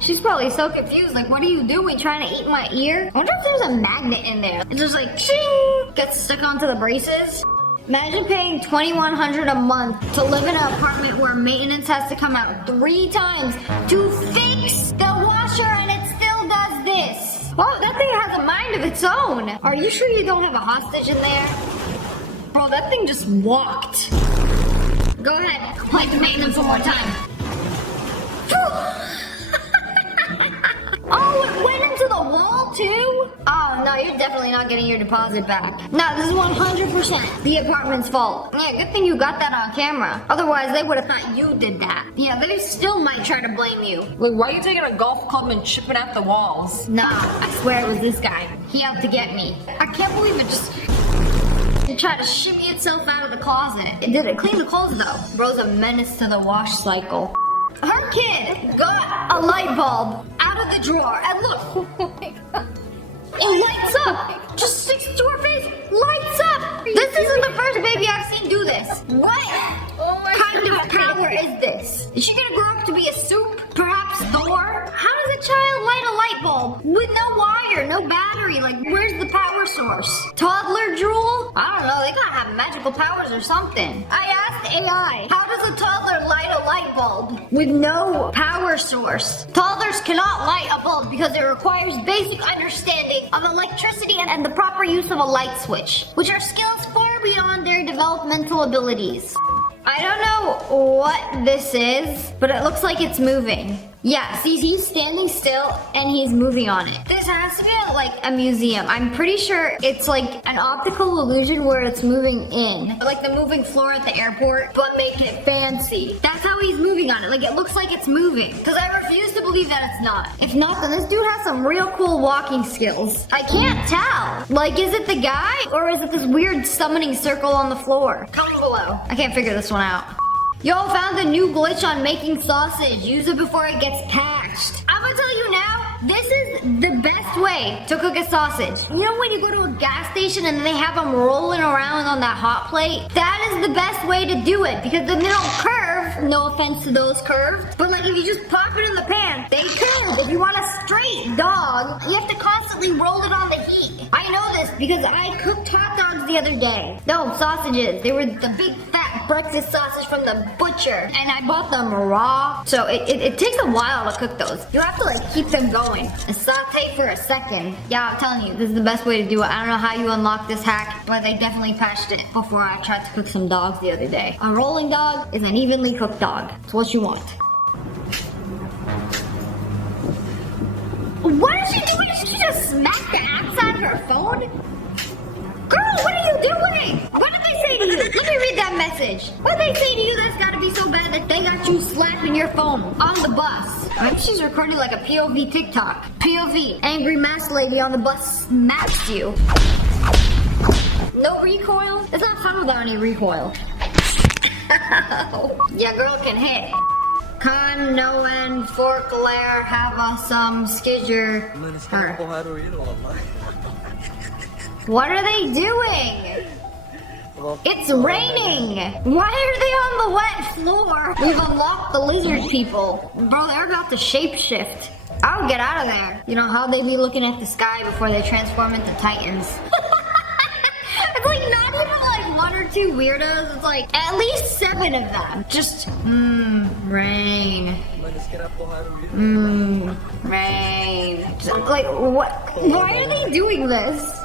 She's probably so confused. Like, what are you doing? Trying to eat my ear? I wonder if there's a magnet in there. It's just like, ching! Gets stuck onto the braces. Imagine paying $2,100 a month to live in an apartment where maintenance has to come out 3 times to fix the washer and it still does this. Oh, that thing has a mind of its own. Are you sure you don't have a hostage in there? Bro, that thing just walked. Go ahead, play the maintenance one more time. Oh, it went into the wall too? Oh, no, you're definitely not getting your deposit back. No, this is 100% the apartment's fault. Yeah, good thing you got that on camera. Otherwise, they would have thought you did that. Yeah, they still might try to blame you. Like, why are you taking a golf club and chipping at the walls? No, I swear it was this guy. He out to get me. I can't believe it just... It tried to shimmy itself out of the closet. It did it clean the clothes though. Bro's a menace to the wash cycle. Her kid got a light bulb out of the drawer. And look, with no wire, no battery. Like, where's the power source? Toddler drool? I don't know. They gotta have magical powers or something. I asked AI, how does a toddler light a light bulb with no power source? Toddlers cannot light a bulb because it requires basic understanding of electricity and the proper use of a light switch, which are skills far beyond their developmental abilities. I don't know what this is, but it looks like it's moving. Yeah, see, he's standing still and he's moving on it. This has to be like a museum. I'm pretty sure it's like an optical illusion where it's moving in. Like the moving floor at the airport, but make it fancy. That's how he's moving on it. Like, it looks like it's moving. Because I refuse to believe that it's not. If not, then this dude has some real cool walking skills. I can't tell. Like, is it the guy or is it this weird summoning circle on the floor? Comment below. I can't figure this one out. Y'all found a new glitch on making sausage. Use it before it gets patched. I'm gonna tell you now, this is the best way to cook a sausage. You know when you go to a gas station and they have them rolling around on that hot plate? That is the best way to do it because then they don't curve. No offense to those curved. But like if you just pop it in the pan, they curve. If you want a straight dog, you have to constantly roll it on the heat. I know this because I cooked hot dogs the other day. No, sausages. They were the big fat breakfast sausage from the butcher. And I bought them raw. So it takes a while to cook those. You have to like keep them going and saute for a second. Yeah, I'm telling you, this is the best way to do it. I don't know how you unlock this hack, but they definitely patched it before I tried to cook some dogs the other day. A rolling dog is an evenly cooked dog. It's what you want. What is she doing? Did she just smack the axe out of her phone? Girl, what are you doing? What did they say to you? Let me read that message. What did they say to you that's gotta be so bad that they got you slapping your phone on the bus? Maybe she's recording like a POV TikTok. POV, angry mask lady on the bus smacked you. No recoil? It's not fun without any recoil. Yeah, girl can hit. Con, no end, fork, lair, have a some skidger. Her. What are they doing? It's raining! Why are they on the wet floor? We've unlocked the lizard people. Bro, they're about to shapeshift. I'll get out of there. You know how they be looking at the sky before they transform into titans? It's like not even like one or two weirdos. It's like at least 7 of them. Just, rain. Rain. Just, like, what? Why are they doing this?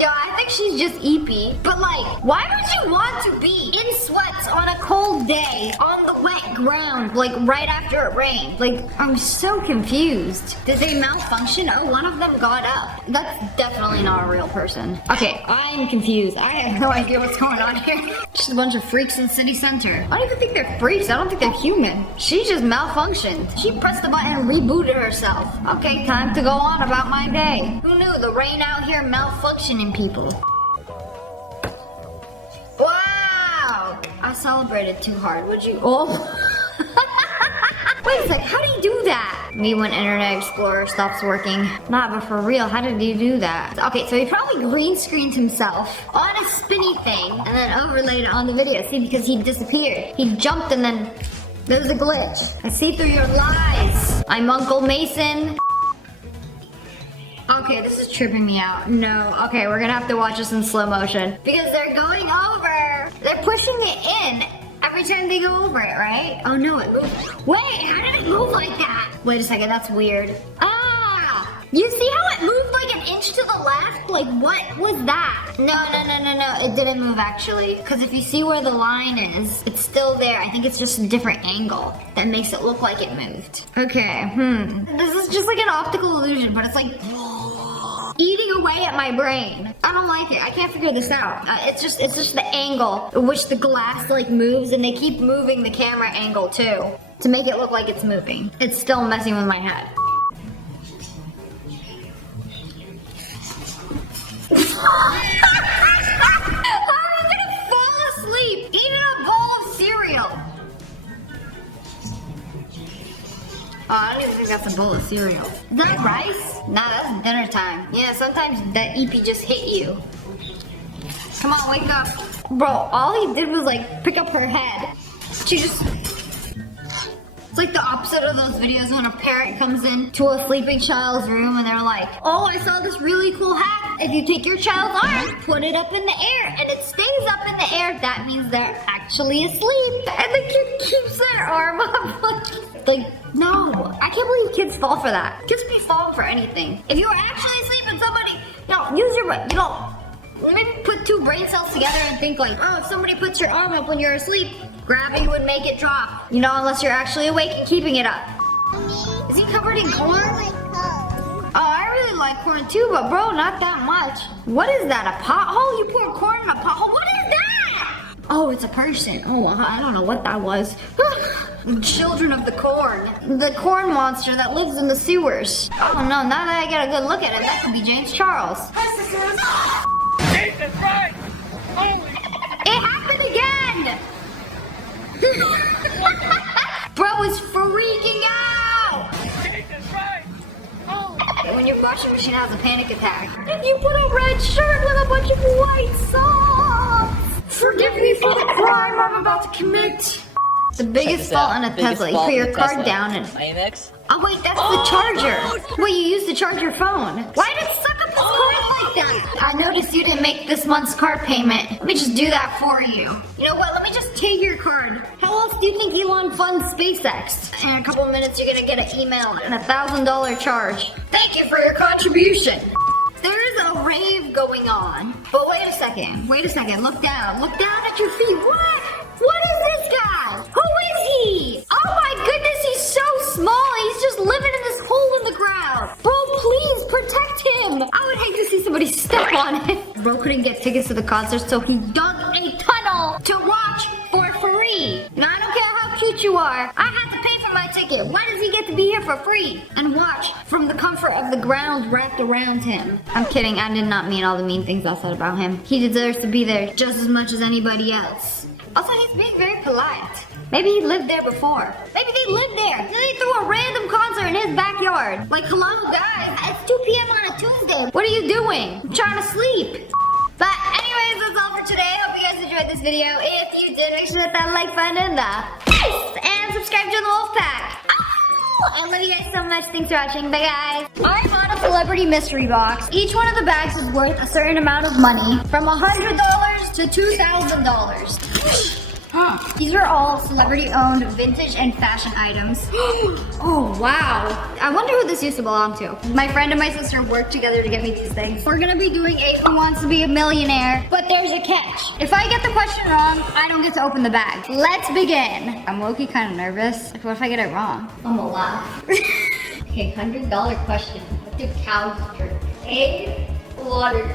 Yo, I think she's just eepy. But like, why would you want to be in sweats on a cold day on the wet ground, like right after it rained? Like, I'm so confused. Did they malfunction? Oh, one of them got up. That's definitely not a real person. Okay, I'm confused. I have no idea what's going on here. Just a bunch of freaks in city center. I don't even think they're freaks. I don't think they're human. She just malfunctioned. She pressed the button and rebooted herself. Okay, time to go on about my day. Who knew the rain out here malfunctioning people? Wow! I celebrated too hard. Would you? Oh. Wait a sec, how do you do that? Me when Internet Explorer stops working. Nah, but for real, how did he do that? Okay, so he probably green screened himself on a spinny thing and then overlaid it on the video. See, because he disappeared. He jumped and then there's a glitch. I see through your lies. I'm Uncle Mason. Okay, this is tripping me out. No, okay, we're gonna have to watch this in slow motion. Because they're going over. They're pushing it in every time they go over it, right? Oh no, it moved. Wait, how did it move like that? Wait a second, that's weird. Ah! You see how it moved like an inch to the left? Like, what was that? No, it didn't move actually. Because if you see where the line is, it's still there. I think it's just a different angle that makes it look like it moved. Okay, This is just like an optical illusion, but it's like eating away at my brain. I don't like it. I can't figure this out. It's just the angle at which the glass like moves, and they keep moving the camera angle too to make it look like it's moving. It's still messing with my head. How are you gonna fall asleep eating a bowl of cereal? Oh, I don't even think that's a bowl of cereal. Is that rice? Nah, that's dinner time. Yeah, sometimes that EP just hit you. Come on, wake up. Bro, all he did was like pick up her head. She just It's like the opposite of those videos when a parent comes in to a sleeping child's room and they're like, oh, I saw this really cool hat. If you take your child's arm, put it up in the air, and it stays up in the air, that means they're actually asleep. And the kid keeps their arm up. Like, no, I can't believe kids fall for that. Kids be falling for anything. If you were actually asleep and somebody, use your, maybe put two brain cells together and think like, oh, if somebody puts your arm up when you're asleep, gravity would make it drop. Unless you're actually awake and keeping it up. Is he covered in corn? Oh, I really like corn too, but bro, not that much. What is that, a pothole? You pour corn in a pothole? What is that? Oh, it's a person. Oh, I don't know what that was. Children of the corn. The corn monster that lives in the sewers. Oh no, now that I get a good look at it, that could be James Charles. Jesus Christ! It happened again! Bro is freaking out! Jesus Christ! When your washing machine has a panic attack, if you put a red shirt with a bunch of white socks, forgive me for the crime I'm about to commit. The biggest fault on a Tesla, you put your card down and... IMX? Oh wait, that's the charger. Wait, you used to charge your phone. Why did it suck up the cord like that? I noticed you didn't make this month's car payment. Let me just do that for you. You know what, let me just take your card. How else do you think Elon funds SpaceX? In a couple of minutes, you're gonna get an email and a $1,000 charge. Thank you for your contribution. There's a rave going on. But wait a second, look down. Look down at your feet. What is this guy? Who is he? Oh my goodness, he's so small. He's just living in this hole in the ground. Bro, please protect him. I would hate to see somebody step on him. Bro couldn't get tickets to the concert, so he dug a tunnel to watch for free. Now, I don't care how cute you are. I had to pay for my ticket. Why does he get to be here for free and watch from the comfort of the ground wrapped around him? I'm kidding. I did not mean all the mean things I said about him. He deserves to be there just as much as anybody else. Also, he's being very polite. Maybe he lived there before. Maybe they lived there. They threw a random concert in his backyard. Like, hello guys, it's 2 p.m. on a Tuesday. What are you doing? I'm trying to sleep. But anyways, that's all for today. Hope you guys enjoyed this video. If you did, make sure to hit that like button in the face and subscribe to the Wolf Pack. I love you guys so much. Thanks for watching. Bye guys. I'm on a celebrity mystery box. Each one of the bags is worth a certain amount of money, from $100 to $2,000. These are all celebrity-owned vintage and fashion items. Oh, wow. I wonder who this used to belong to. My friend and my sister worked together to get me these things. We're gonna be doing a Who Wants to Be a Millionaire, but there's a catch. If I get the question wrong, I don't get to open the bag. Let's begin. I'm low-key kind of nervous. What if I get it wrong? I'm gonna laugh. Okay, $100 question. What do cows drink? A, water.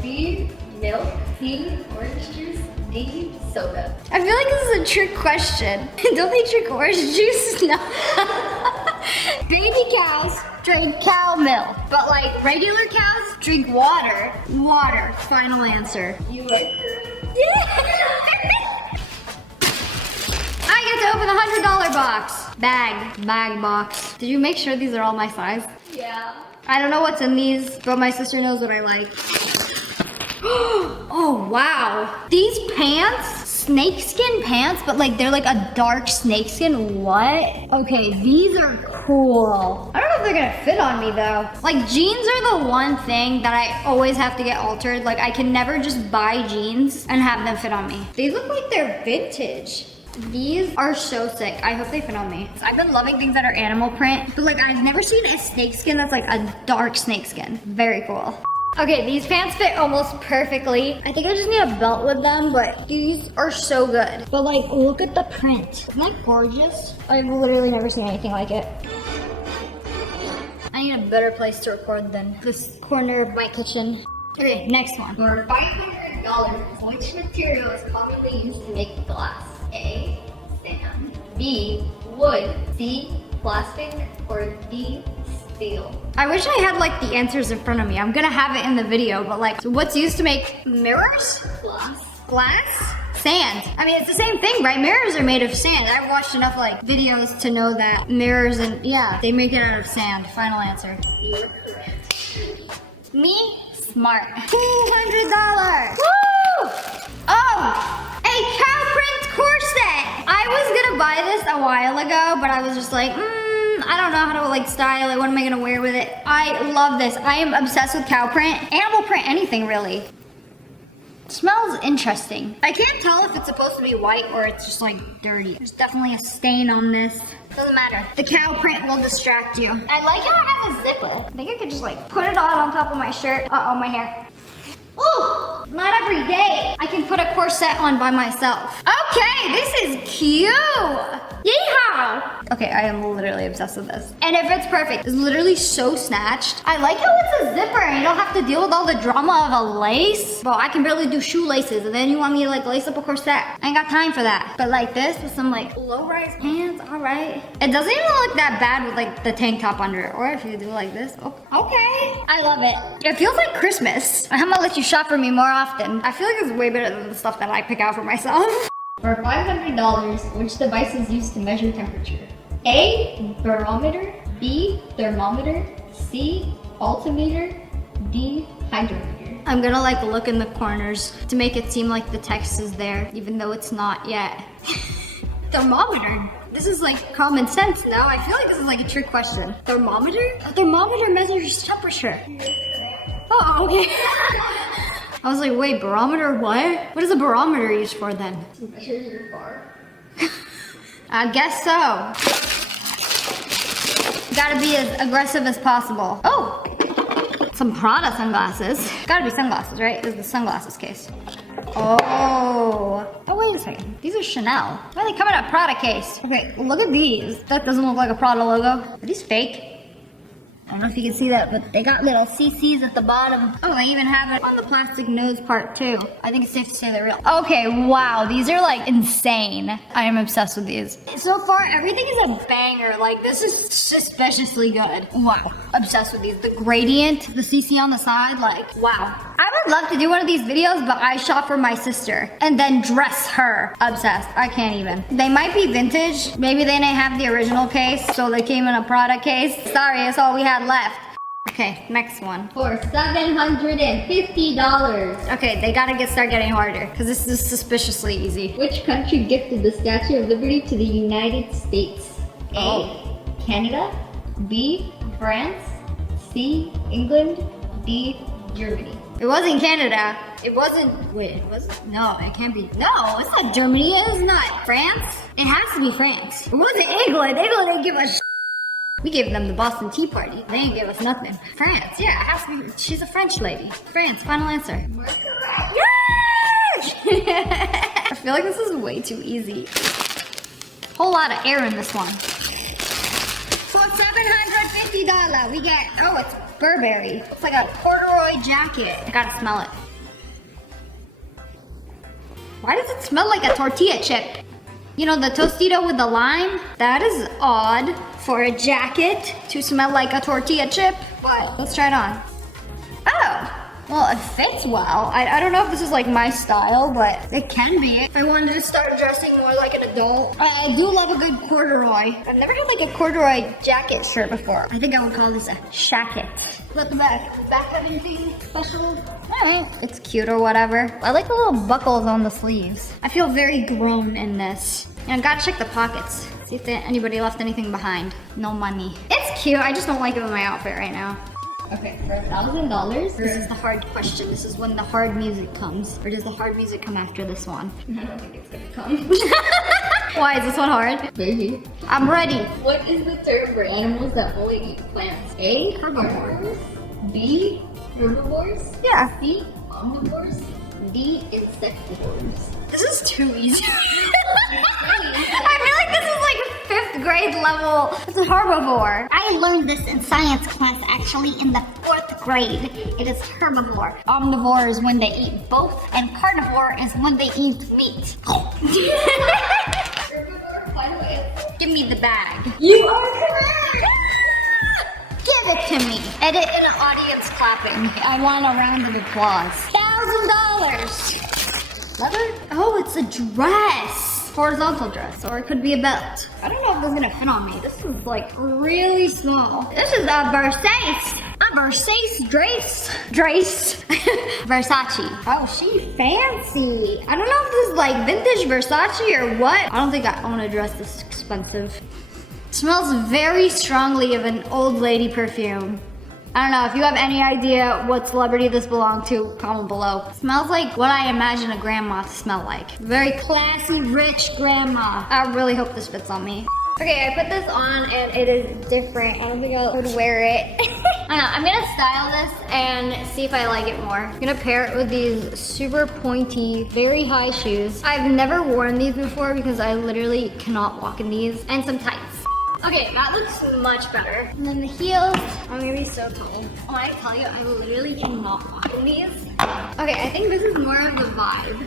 B, milk. C, orange juice. D, soda. I feel like this is a trick question. Don't they drink orange juice? No. Baby cows drink cow milk, but like regular cows drink water. Water. Final answer. You are correct. Yeah. I get to open the $100 box. Bag box. Did you make sure these are all my size? Yeah. I don't know what's in these, but my sister knows what I like. Oh wow, these pants, snakeskin pants, but like they're like a dark snakeskin. What? Okay, these are cool. I don't know if they're gonna fit on me though. Like jeans are the one thing that I always have to get altered. Like I can never just buy jeans and have them fit on me. These look like they're vintage. These are so sick. I hope they fit on me. I've been loving things that are animal print, but like I've never seen a snakeskin that's like a dark snakeskin. Very cool. Okay, these pants fit almost perfectly. I think I just need a belt with them, but these are so good. But like, look at the print. Isn't that gorgeous? I've literally never seen anything like it. I need a better place to record than this corner of my kitchen. Okay, next one. For $500, which material is commonly used to make glass? A, sand. B, wood. C, plastic. Or D, steel. I wish I had like the answers in front of me. I'm gonna have it in the video, but like, so what's used to make mirrors? Glass? Sand. I mean, it's the same thing, right? Mirrors are made of sand. I've watched enough like videos to know that mirrors and yeah, they make it out of sand. Final answer. Me? Smart. $200. Woo! Oh, a cow print corset. I was gonna buy this a while ago, but I was just like, I don't know how to like style it. What am I gonna wear with it? I love this. I am obsessed with cow print, animal print, anything really. It smells interesting. I can't tell if it's supposed to be white or it's just like dirty. There's definitely a stain on this. Doesn't matter. The cow print will distract you. I like how it has a zipper. I think I could just like put it on top of my shirt. Uh-oh, my hair. Ooh, not every day I can put a corset on by myself. Okay, this is cute. Yeehaw. Okay, I am literally obsessed with this. And it fits perfect. It's literally so snatched. I like how it's a zipper and you don't have to deal with all the drama of a lace. Well, I can barely do shoelaces and then you want me to like lace up a corset. I ain't got time for that. But like this with some like low-rise pants, all right. It doesn't even look that bad with like the tank top under it. Or if you do like this, okay. I love it. It feels like Christmas. I'm gonna let you shop for me more often. I feel like it's way better than the stuff that I pick out for myself. For $500, which device is used to measure temperature? A, barometer, B, thermometer, C, altimeter, D, hydrometer. I'm gonna like look in the corners to make it seem like the text is there, even though it's not yet. Thermometer? This is like common sense, no? I feel like this is like a trick question. Thermometer? A thermometer measures temperature. Oh, okay. I was like, wait, barometer what? What is a barometer used for then? To measure your bar. I guess so. Gotta be as aggressive as possible. Oh, some Prada sunglasses. Gotta be sunglasses, right? This is the sunglasses case. Oh, wait a second. These are Chanel. Why are they coming in a Prada case? Okay, look at these. That doesn't look like a Prada logo. Are these fake? I don't know if you can see that, but they got little CCs at the bottom. Oh, they even have it on the plastic nose part too. I think it's safe to say they're real. Okay, wow, these are like insane. I am obsessed with these. So far, everything is a banger. Like, this is suspiciously good. Wow, obsessed with these. The gradient, the CC on the side, like, wow. I would love to do one of these videos, but I shop for my sister and then dress her. Obsessed, I can't even. They might be vintage. Maybe they didn't have the original case, so they came in a Prada case. Sorry, that's all we had left. Okay, next one. For $750. Okay, they gotta start getting harder because this is suspiciously easy. Which country gifted the Statue of Liberty to the United States? A, Canada, B, France, C, England, D, Germany. It wasn't Canada. It wasn't, wait, it wasn't, no, it can't be, no, it's not Germany, it's not France. It has to be France. It wasn't England. England didn't give us. We gave them the Boston Tea Party. They didn't give us nothing. France, yeah, it has to be. She's a French lady. France, final answer. Yes! I feel like this is way too easy. Whole lot of air in this one. For $750, we get, oh, it's Burberry. It's like a corduroy jacket. I gotta smell it. Why does it smell like a tortilla chip? You know, the Tostito with the lime? That is odd for a jacket to smell like a tortilla chip, but let's try it on. Oh, well, it fits well. I don't know if this is like my style, but it can be. If I wanted to start dressing more like an adult. I do love a good corduroy. I've never had like a corduroy jacket shirt before. I think I would call this a shacket. Look at the back. Does the back have anything special? Alright, it's cute or whatever. I like the little buckles on the sleeves. I feel very grown in this. And I gotta check the pockets. See if anybody left anything behind. No money. It's cute, I just don't like it in my outfit right now. Okay, for $1,000, this is the hard question. This is when the hard music comes. Or does the hard music come after this one? I don't think it's gonna come. Why is this one hard? Maybe. I'm ready. What is the term for animals that only eat plants? A, herbivores. B, herbivores. Yeah. C, omnivores. D, insectivores. This is too easy. I feel like this is like 5th grade level. It's a herbivore. I learned this in science class actually in the 4th grade. It is herbivore. Omnivore is when they eat both, and carnivore is when they eat meat. Herbivore, final answer. Give me the bag. You are correct. Give it to me. Edit in an audience clapping. I want a round of applause. $1,000. Leather? Oh, it's a dress. Horizontal dress, or it could be a belt. I don't know if this is gonna fit on me. This is like really small. This is a Versace. I'm Versace. Oh, she fancy. I don't know if this is like vintage Versace or what. I don't think I own a dress this expensive. It smells very strongly of an old lady perfume. I don't know, if you have any idea what celebrity this belonged to, comment below. It smells like what I imagine a grandma to smell like. Very classy, rich grandma. I really hope this fits on me. Okay, I put this on and it is different. I don't think I would wear it. I don't know, I'm gonna style this and see if I like it more. I'm gonna pair it with these super pointy, very high shoes. I've never worn these before because I literally cannot walk in these. And some tights. Okay, that looks much better. And then the heels, I'm gonna be so tall. When I tell you, I literally cannot walk in these. Okay, I think this is more of the vibe.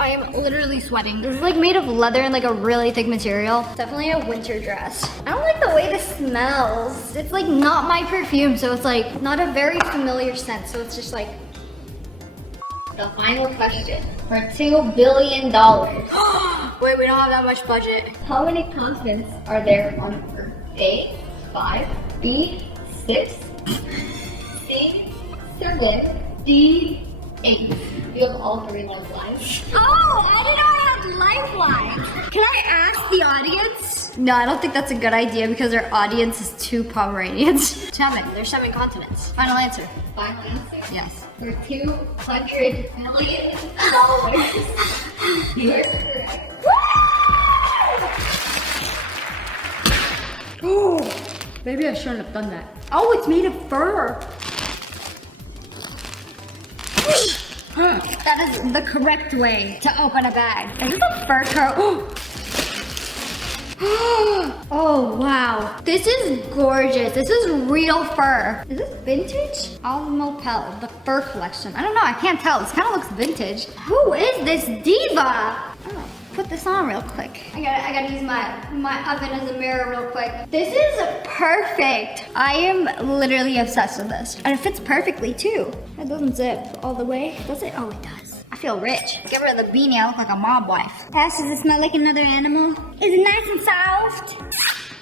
I am literally sweating. This is like made of leather and like a really thick material. Definitely a winter dress. I don't like the way this smells. It's like not my perfume, so it's like not a very familiar scent. So it's just like, the final question for $2 billion. Wait, we don't have that much budget. How many consonants are there on the word? A, 5, B, 6, C, 7, D, 8. You have all 3 lifelines. Oh, I didn't know I had lifelines. Can I ask the audience? No, I don't think that's a good idea because our audience is 2 Pomeranians. 7, there's 7 consonants. Final answer. Final answer? Yes. For $200 million. You are correct. Oh, maybe I shouldn't have done that. Oh, it's made of fur. That is the correct way to open a bag. Is this a fur coat? Oh wow, this is gorgeous. This is real fur. Is this vintage? Almopel, the fur collection. I don't know, I can't tell. This kind of looks vintage. Who is this diva? Oh, put this on real quick. I gotta use my oven as a mirror real quick. This is perfect. I am literally obsessed with this. And it fits perfectly too. It doesn't zip all the way, does it? Oh, it does. I feel rich. Get rid of the beanie, I look like a mob wife. Ash, does it smell like another animal? Is it nice and soft?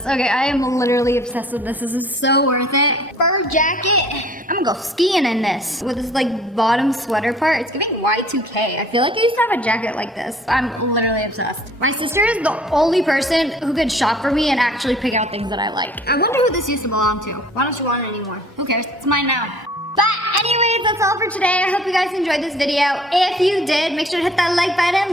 Okay, I am literally obsessed with this. This is so worth it. Fur jacket. I'm gonna go skiing in this. With this like bottom sweater part. It's giving Y2K. I feel like I used to have a jacket like this. I'm literally obsessed. My sister is the only person who could shop for me and actually pick out things that I like. I wonder who this used to belong to. Why don't you want it anymore? Who cares? It's mine now. But anyways, that's all for today. I hope you guys enjoyed this video. If you did, make sure to hit that like button.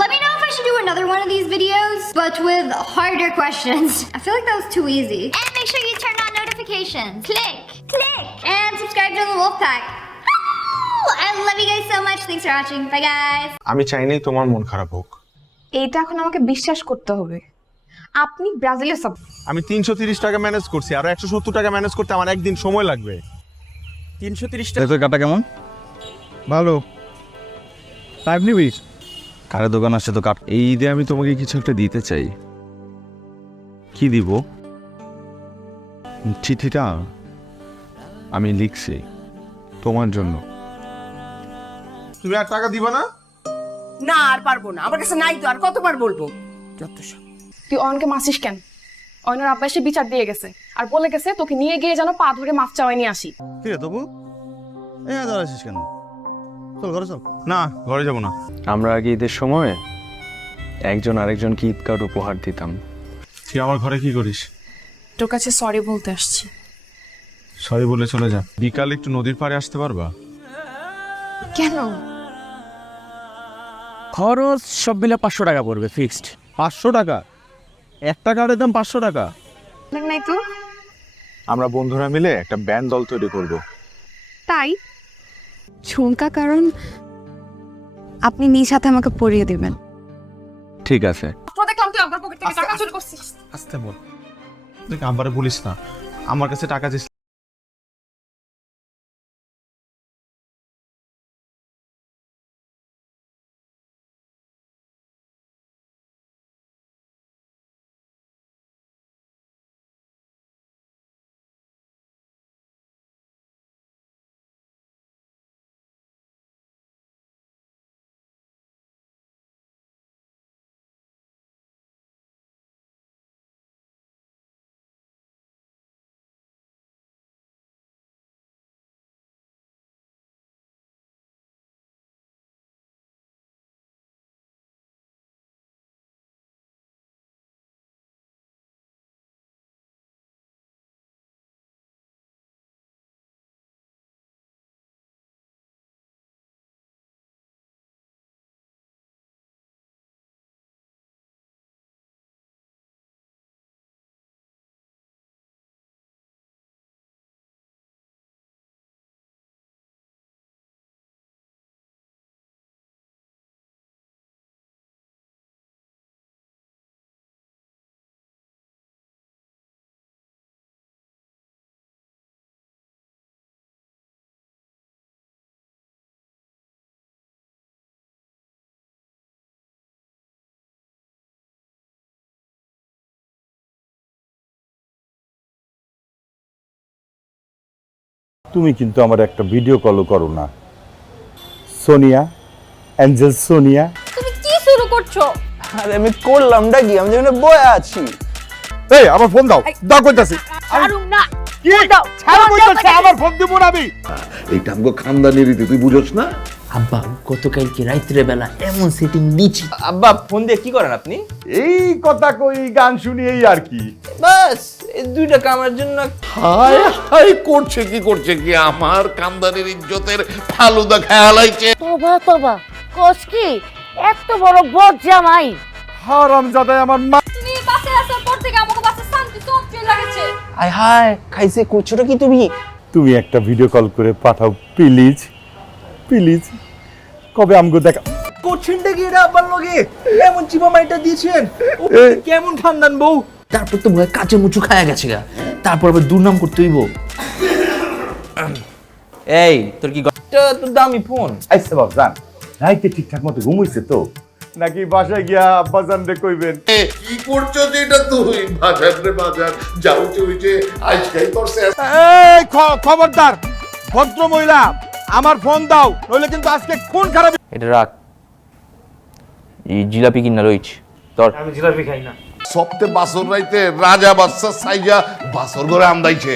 Let me know if I should do another one of these videos, but with harder questions. I feel like that was too easy. And make sure you turn on notifications. Click. And subscribe to the wolf pack. I love you guys so much. Thanks for watching. Bye guys. আমি চাই নাই তোমার মন খারাপ হোক। এইটা এখন আমাকে বিশ্বাস করতে হবে। আপনি ব্রাজিলের সব। আমি 330 টাকা ম্যানেজ করছি আর 170 টাকা ম্যানেজ করতে আমার একদিন সময় লাগবে। 330 টাকা। তোর কাটা কেমন? ভালো। 5 নিবি? কারে দোকান আসছে তো কাট। এই ঈদে আমি তোমাকে কিছু একটা দিতে চাই। কি দিব? চিঠিটা আমি লিখছি তোমার জন্য। তুমি আর টাকা দিবা না? না আর পারবো না, আমার কাছে নাই তো, আর কতবার বলবো? তুই অয়নকে মাসিস কেন? অয়নের আব্বা এসে বিচার দিয়ে গেছে আর বলে গেছে তোকে নিয়ে গিয়ে যেন পা ধরে মাফ চাওয়াই নিয়ে আসি। কি রে তবু? দাঁড়াছিস কেন? চল ঘরে চল। না, ঘরে যাব না। আমরা আগে ঈদের সময় একজন আরেকজনকে ঈদ কার্ড উপহার দিতাম। তুই আমার ঘরে কি করিস? তোর কাছে সরি বলতে আসছি। সরি বলে চলে যা। বিকালে একটু নদীর পাড়ে আসতে পারবা? কেন? খরচ সব মিলে 500 টাকা পড়বে ফিক্সড। 500 টাকা? একটা কার্ডের দাম 500 টাকা? নাই তো। আমরা বন্ধুরা মিলে একটা ব্যান্ড দল তৈরি করব। তাই? ঝুমকা, কারণ আপনি নিজ হাতে আমাকে পরিয়ে দিবেন। ঠিক আছে। দেখলাম তুই আমার পকেট থেকে টাকা চুরি করছিস। আস্তে বল। দেখ আমারে বলিস না। আমার কাছে টাকা যে তুমি কিন্তু আমার একটা ভিডিও কলও করো না। সোনিয়া, অ্যাঞ্জেল সোনিয়া। তুমি কি শুরু করছো? আরে আমি করলামটা কি, আমি যেখানে বয়ে আছি। এই আমার ফোন দাও, দাও কইতাছি। ছাড়ুম না। কি দাও? ছাড়ো কইতাছি, আমার ফোন দিব না আমি। এইটা আমগো খানদানি রীতি, তুই বুঝছ না? আব্বা গতকালকে রাত্রে বেলা এমন সেটিং দিছি। আব্বা ফোন দিয়ে কি করেন আপনি? এই কথা কই, গান শুনি, এই আর কি। বাস এই দুইটা কামের জন্য। হায় হায়, করছে কি আমার খানদানির ইজ্জতের ফালুদা খেয়ালাইছে। তোবা কোস কি এত বড় বদ জামাই। হারামজাদা আমার মা। তুমি বাসে আসার পর থেকে আমাকে বাসে শান্তি সব চলে লাগেছে। হায় হায়, খাইছে করছোটা কি তুমি? তুমি একটা ভিডিও কল করে পাঠাও প্লিজ, প্লিজ। কবে আমগো দেখা করছেনটা কি এটা আব্বার লগে? এমন চিপা মাইটা দিয়েছেন, কেমন খানদান বউ। তারপর তো ভয় কাঁচে মুচু খায়া গেছে গা, তারপর আবার দুর্নাম করতে হইব। এই তোর কি তোর দামি ফোন? আইসা বাপ জান, রাইতে ঠিকঠাক মতো ঘুমাইছে তো নাকি বাসায় গিয়া আব্বা জান রে কইবেন? কি করছো যেটা তুই? বাজার রে বাজার যাও চইছে আজকাই করছে। এই খবরদার ভদ্র মহিলা, আমার ফোন দাও, নইলে কিন্তু আজকে খুন খারাপ। এটা রাখ, এই জিলাপি কিনা রইছে তোর। আমি জিলাপি খাই না। সপ্তে বাসর রাইতে রাজা বাদশা সাইজা বাসর ঘরে আমদাইছে।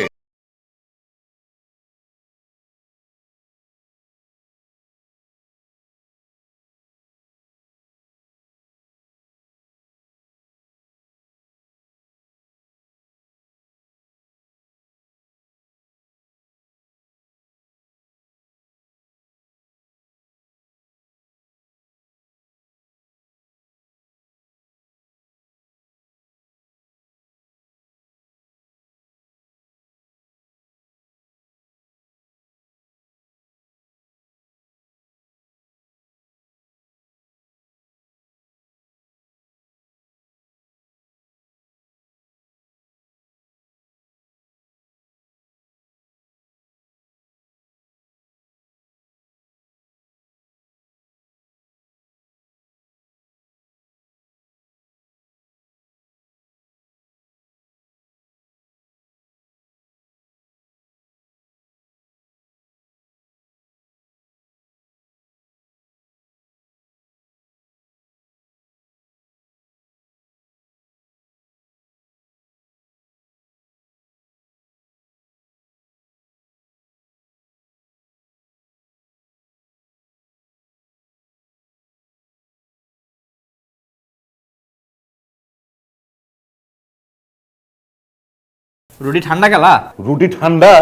রুটি ঠান্ডা গেলা? রুটি ঠান্ডা?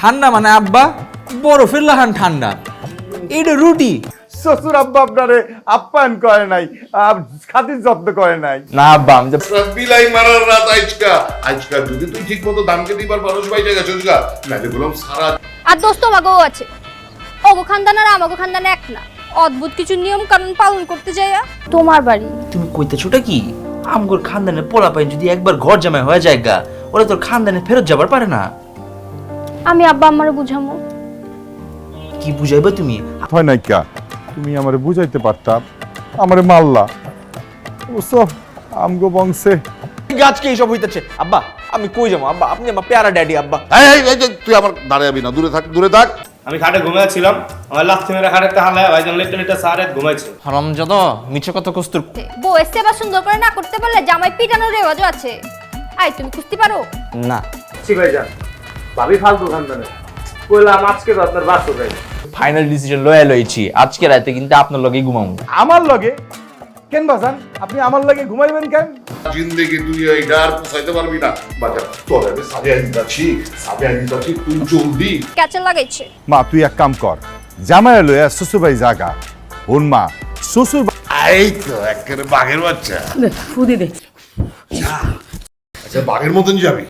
ঠান্ডা মানে আব্বা বরফের লাহান ঠান্ডা। এইটা রুটি। শ্বশুর আব্বা আপনারে আপ্যায়ন করে নাই, খাতির যত্ন করে নাই। না আব্বা আমি বিলাই মারার রাত আজকা যদি তুই ঠিক মতো দামকে দিবার মানুষ বাইরে গেছিস গা, নালে বললাম সারা। আর দোস্ত মাগও আছে, ওগো খানদান আর আমাগো খানদান এক না। অদ্ভুত কিছু নিয়ম কানুন পালন করতে যাইয়া তোমার বাড়ি। তুমি কইতেছোটা কি? আমগোর খানদানের পোলাপাইন যদি একবার ঘর জামাই হয়ে যায় গা, ওরা তোর খানদানে ফেরত যাবার পারে না। আমি আব্বা আমারে বুঝামো। কি বুঝাইবা তুমি? হয় নাই কা, তুমি আমারে বুঝাইতে পারতাম, আমারে মারলা। ওসব আমগো বংশে গাছকে এইসব হইতেছে। আব্বা আমি কই যাবো? আব্বা আপনি আমার প্যারা ড্যাডি। আব্বা তুই আমার দাঁড়াবি না, দূরে থাক দূরে থাক। আমি খাটে ঘুমিয়েছিলাম, আমার লাথি মেরে খাটে হালায় ভাইজান লেটে সারে ঘুমাইছে। হারামজাদা মিছে কথা কস্তুর। বউয়ের সেবা সুন্দর করে না করতে পারলে জামাই পিটানোর রেওয়াজও আছে। আই তুমি খুঁজতে পারো না? ঠিক ভাইজান, ভাবি ফালতু খানদানে কইলাম আজকে তো আপনার বাসর ভাই। ফাইনাল ডিসিশন লয়ে লইছি, আজকে রাতে কিন্তু আপনার লগেই ঘুমাবো। আমার লগে কেন বাজান? আপনি আমার লগে ঘুমাইবেন কেন? জিন্দেগি তুই এইটা আর পোষাইতে পারবি না। বাজার তোর আমি সাবিয়া দিতাছি তুই জলদি। ক্যাচে লাগাইছে। মা তুই এক কাম কর, জামাই লইয়া শ্বশুর বাড়ি জাগা। ওন মা শ্বশুর এই তো একেবারে বাঘের বাচ্চা। ফুদি দে। আচ্ছা বাঘের মতন যাবি।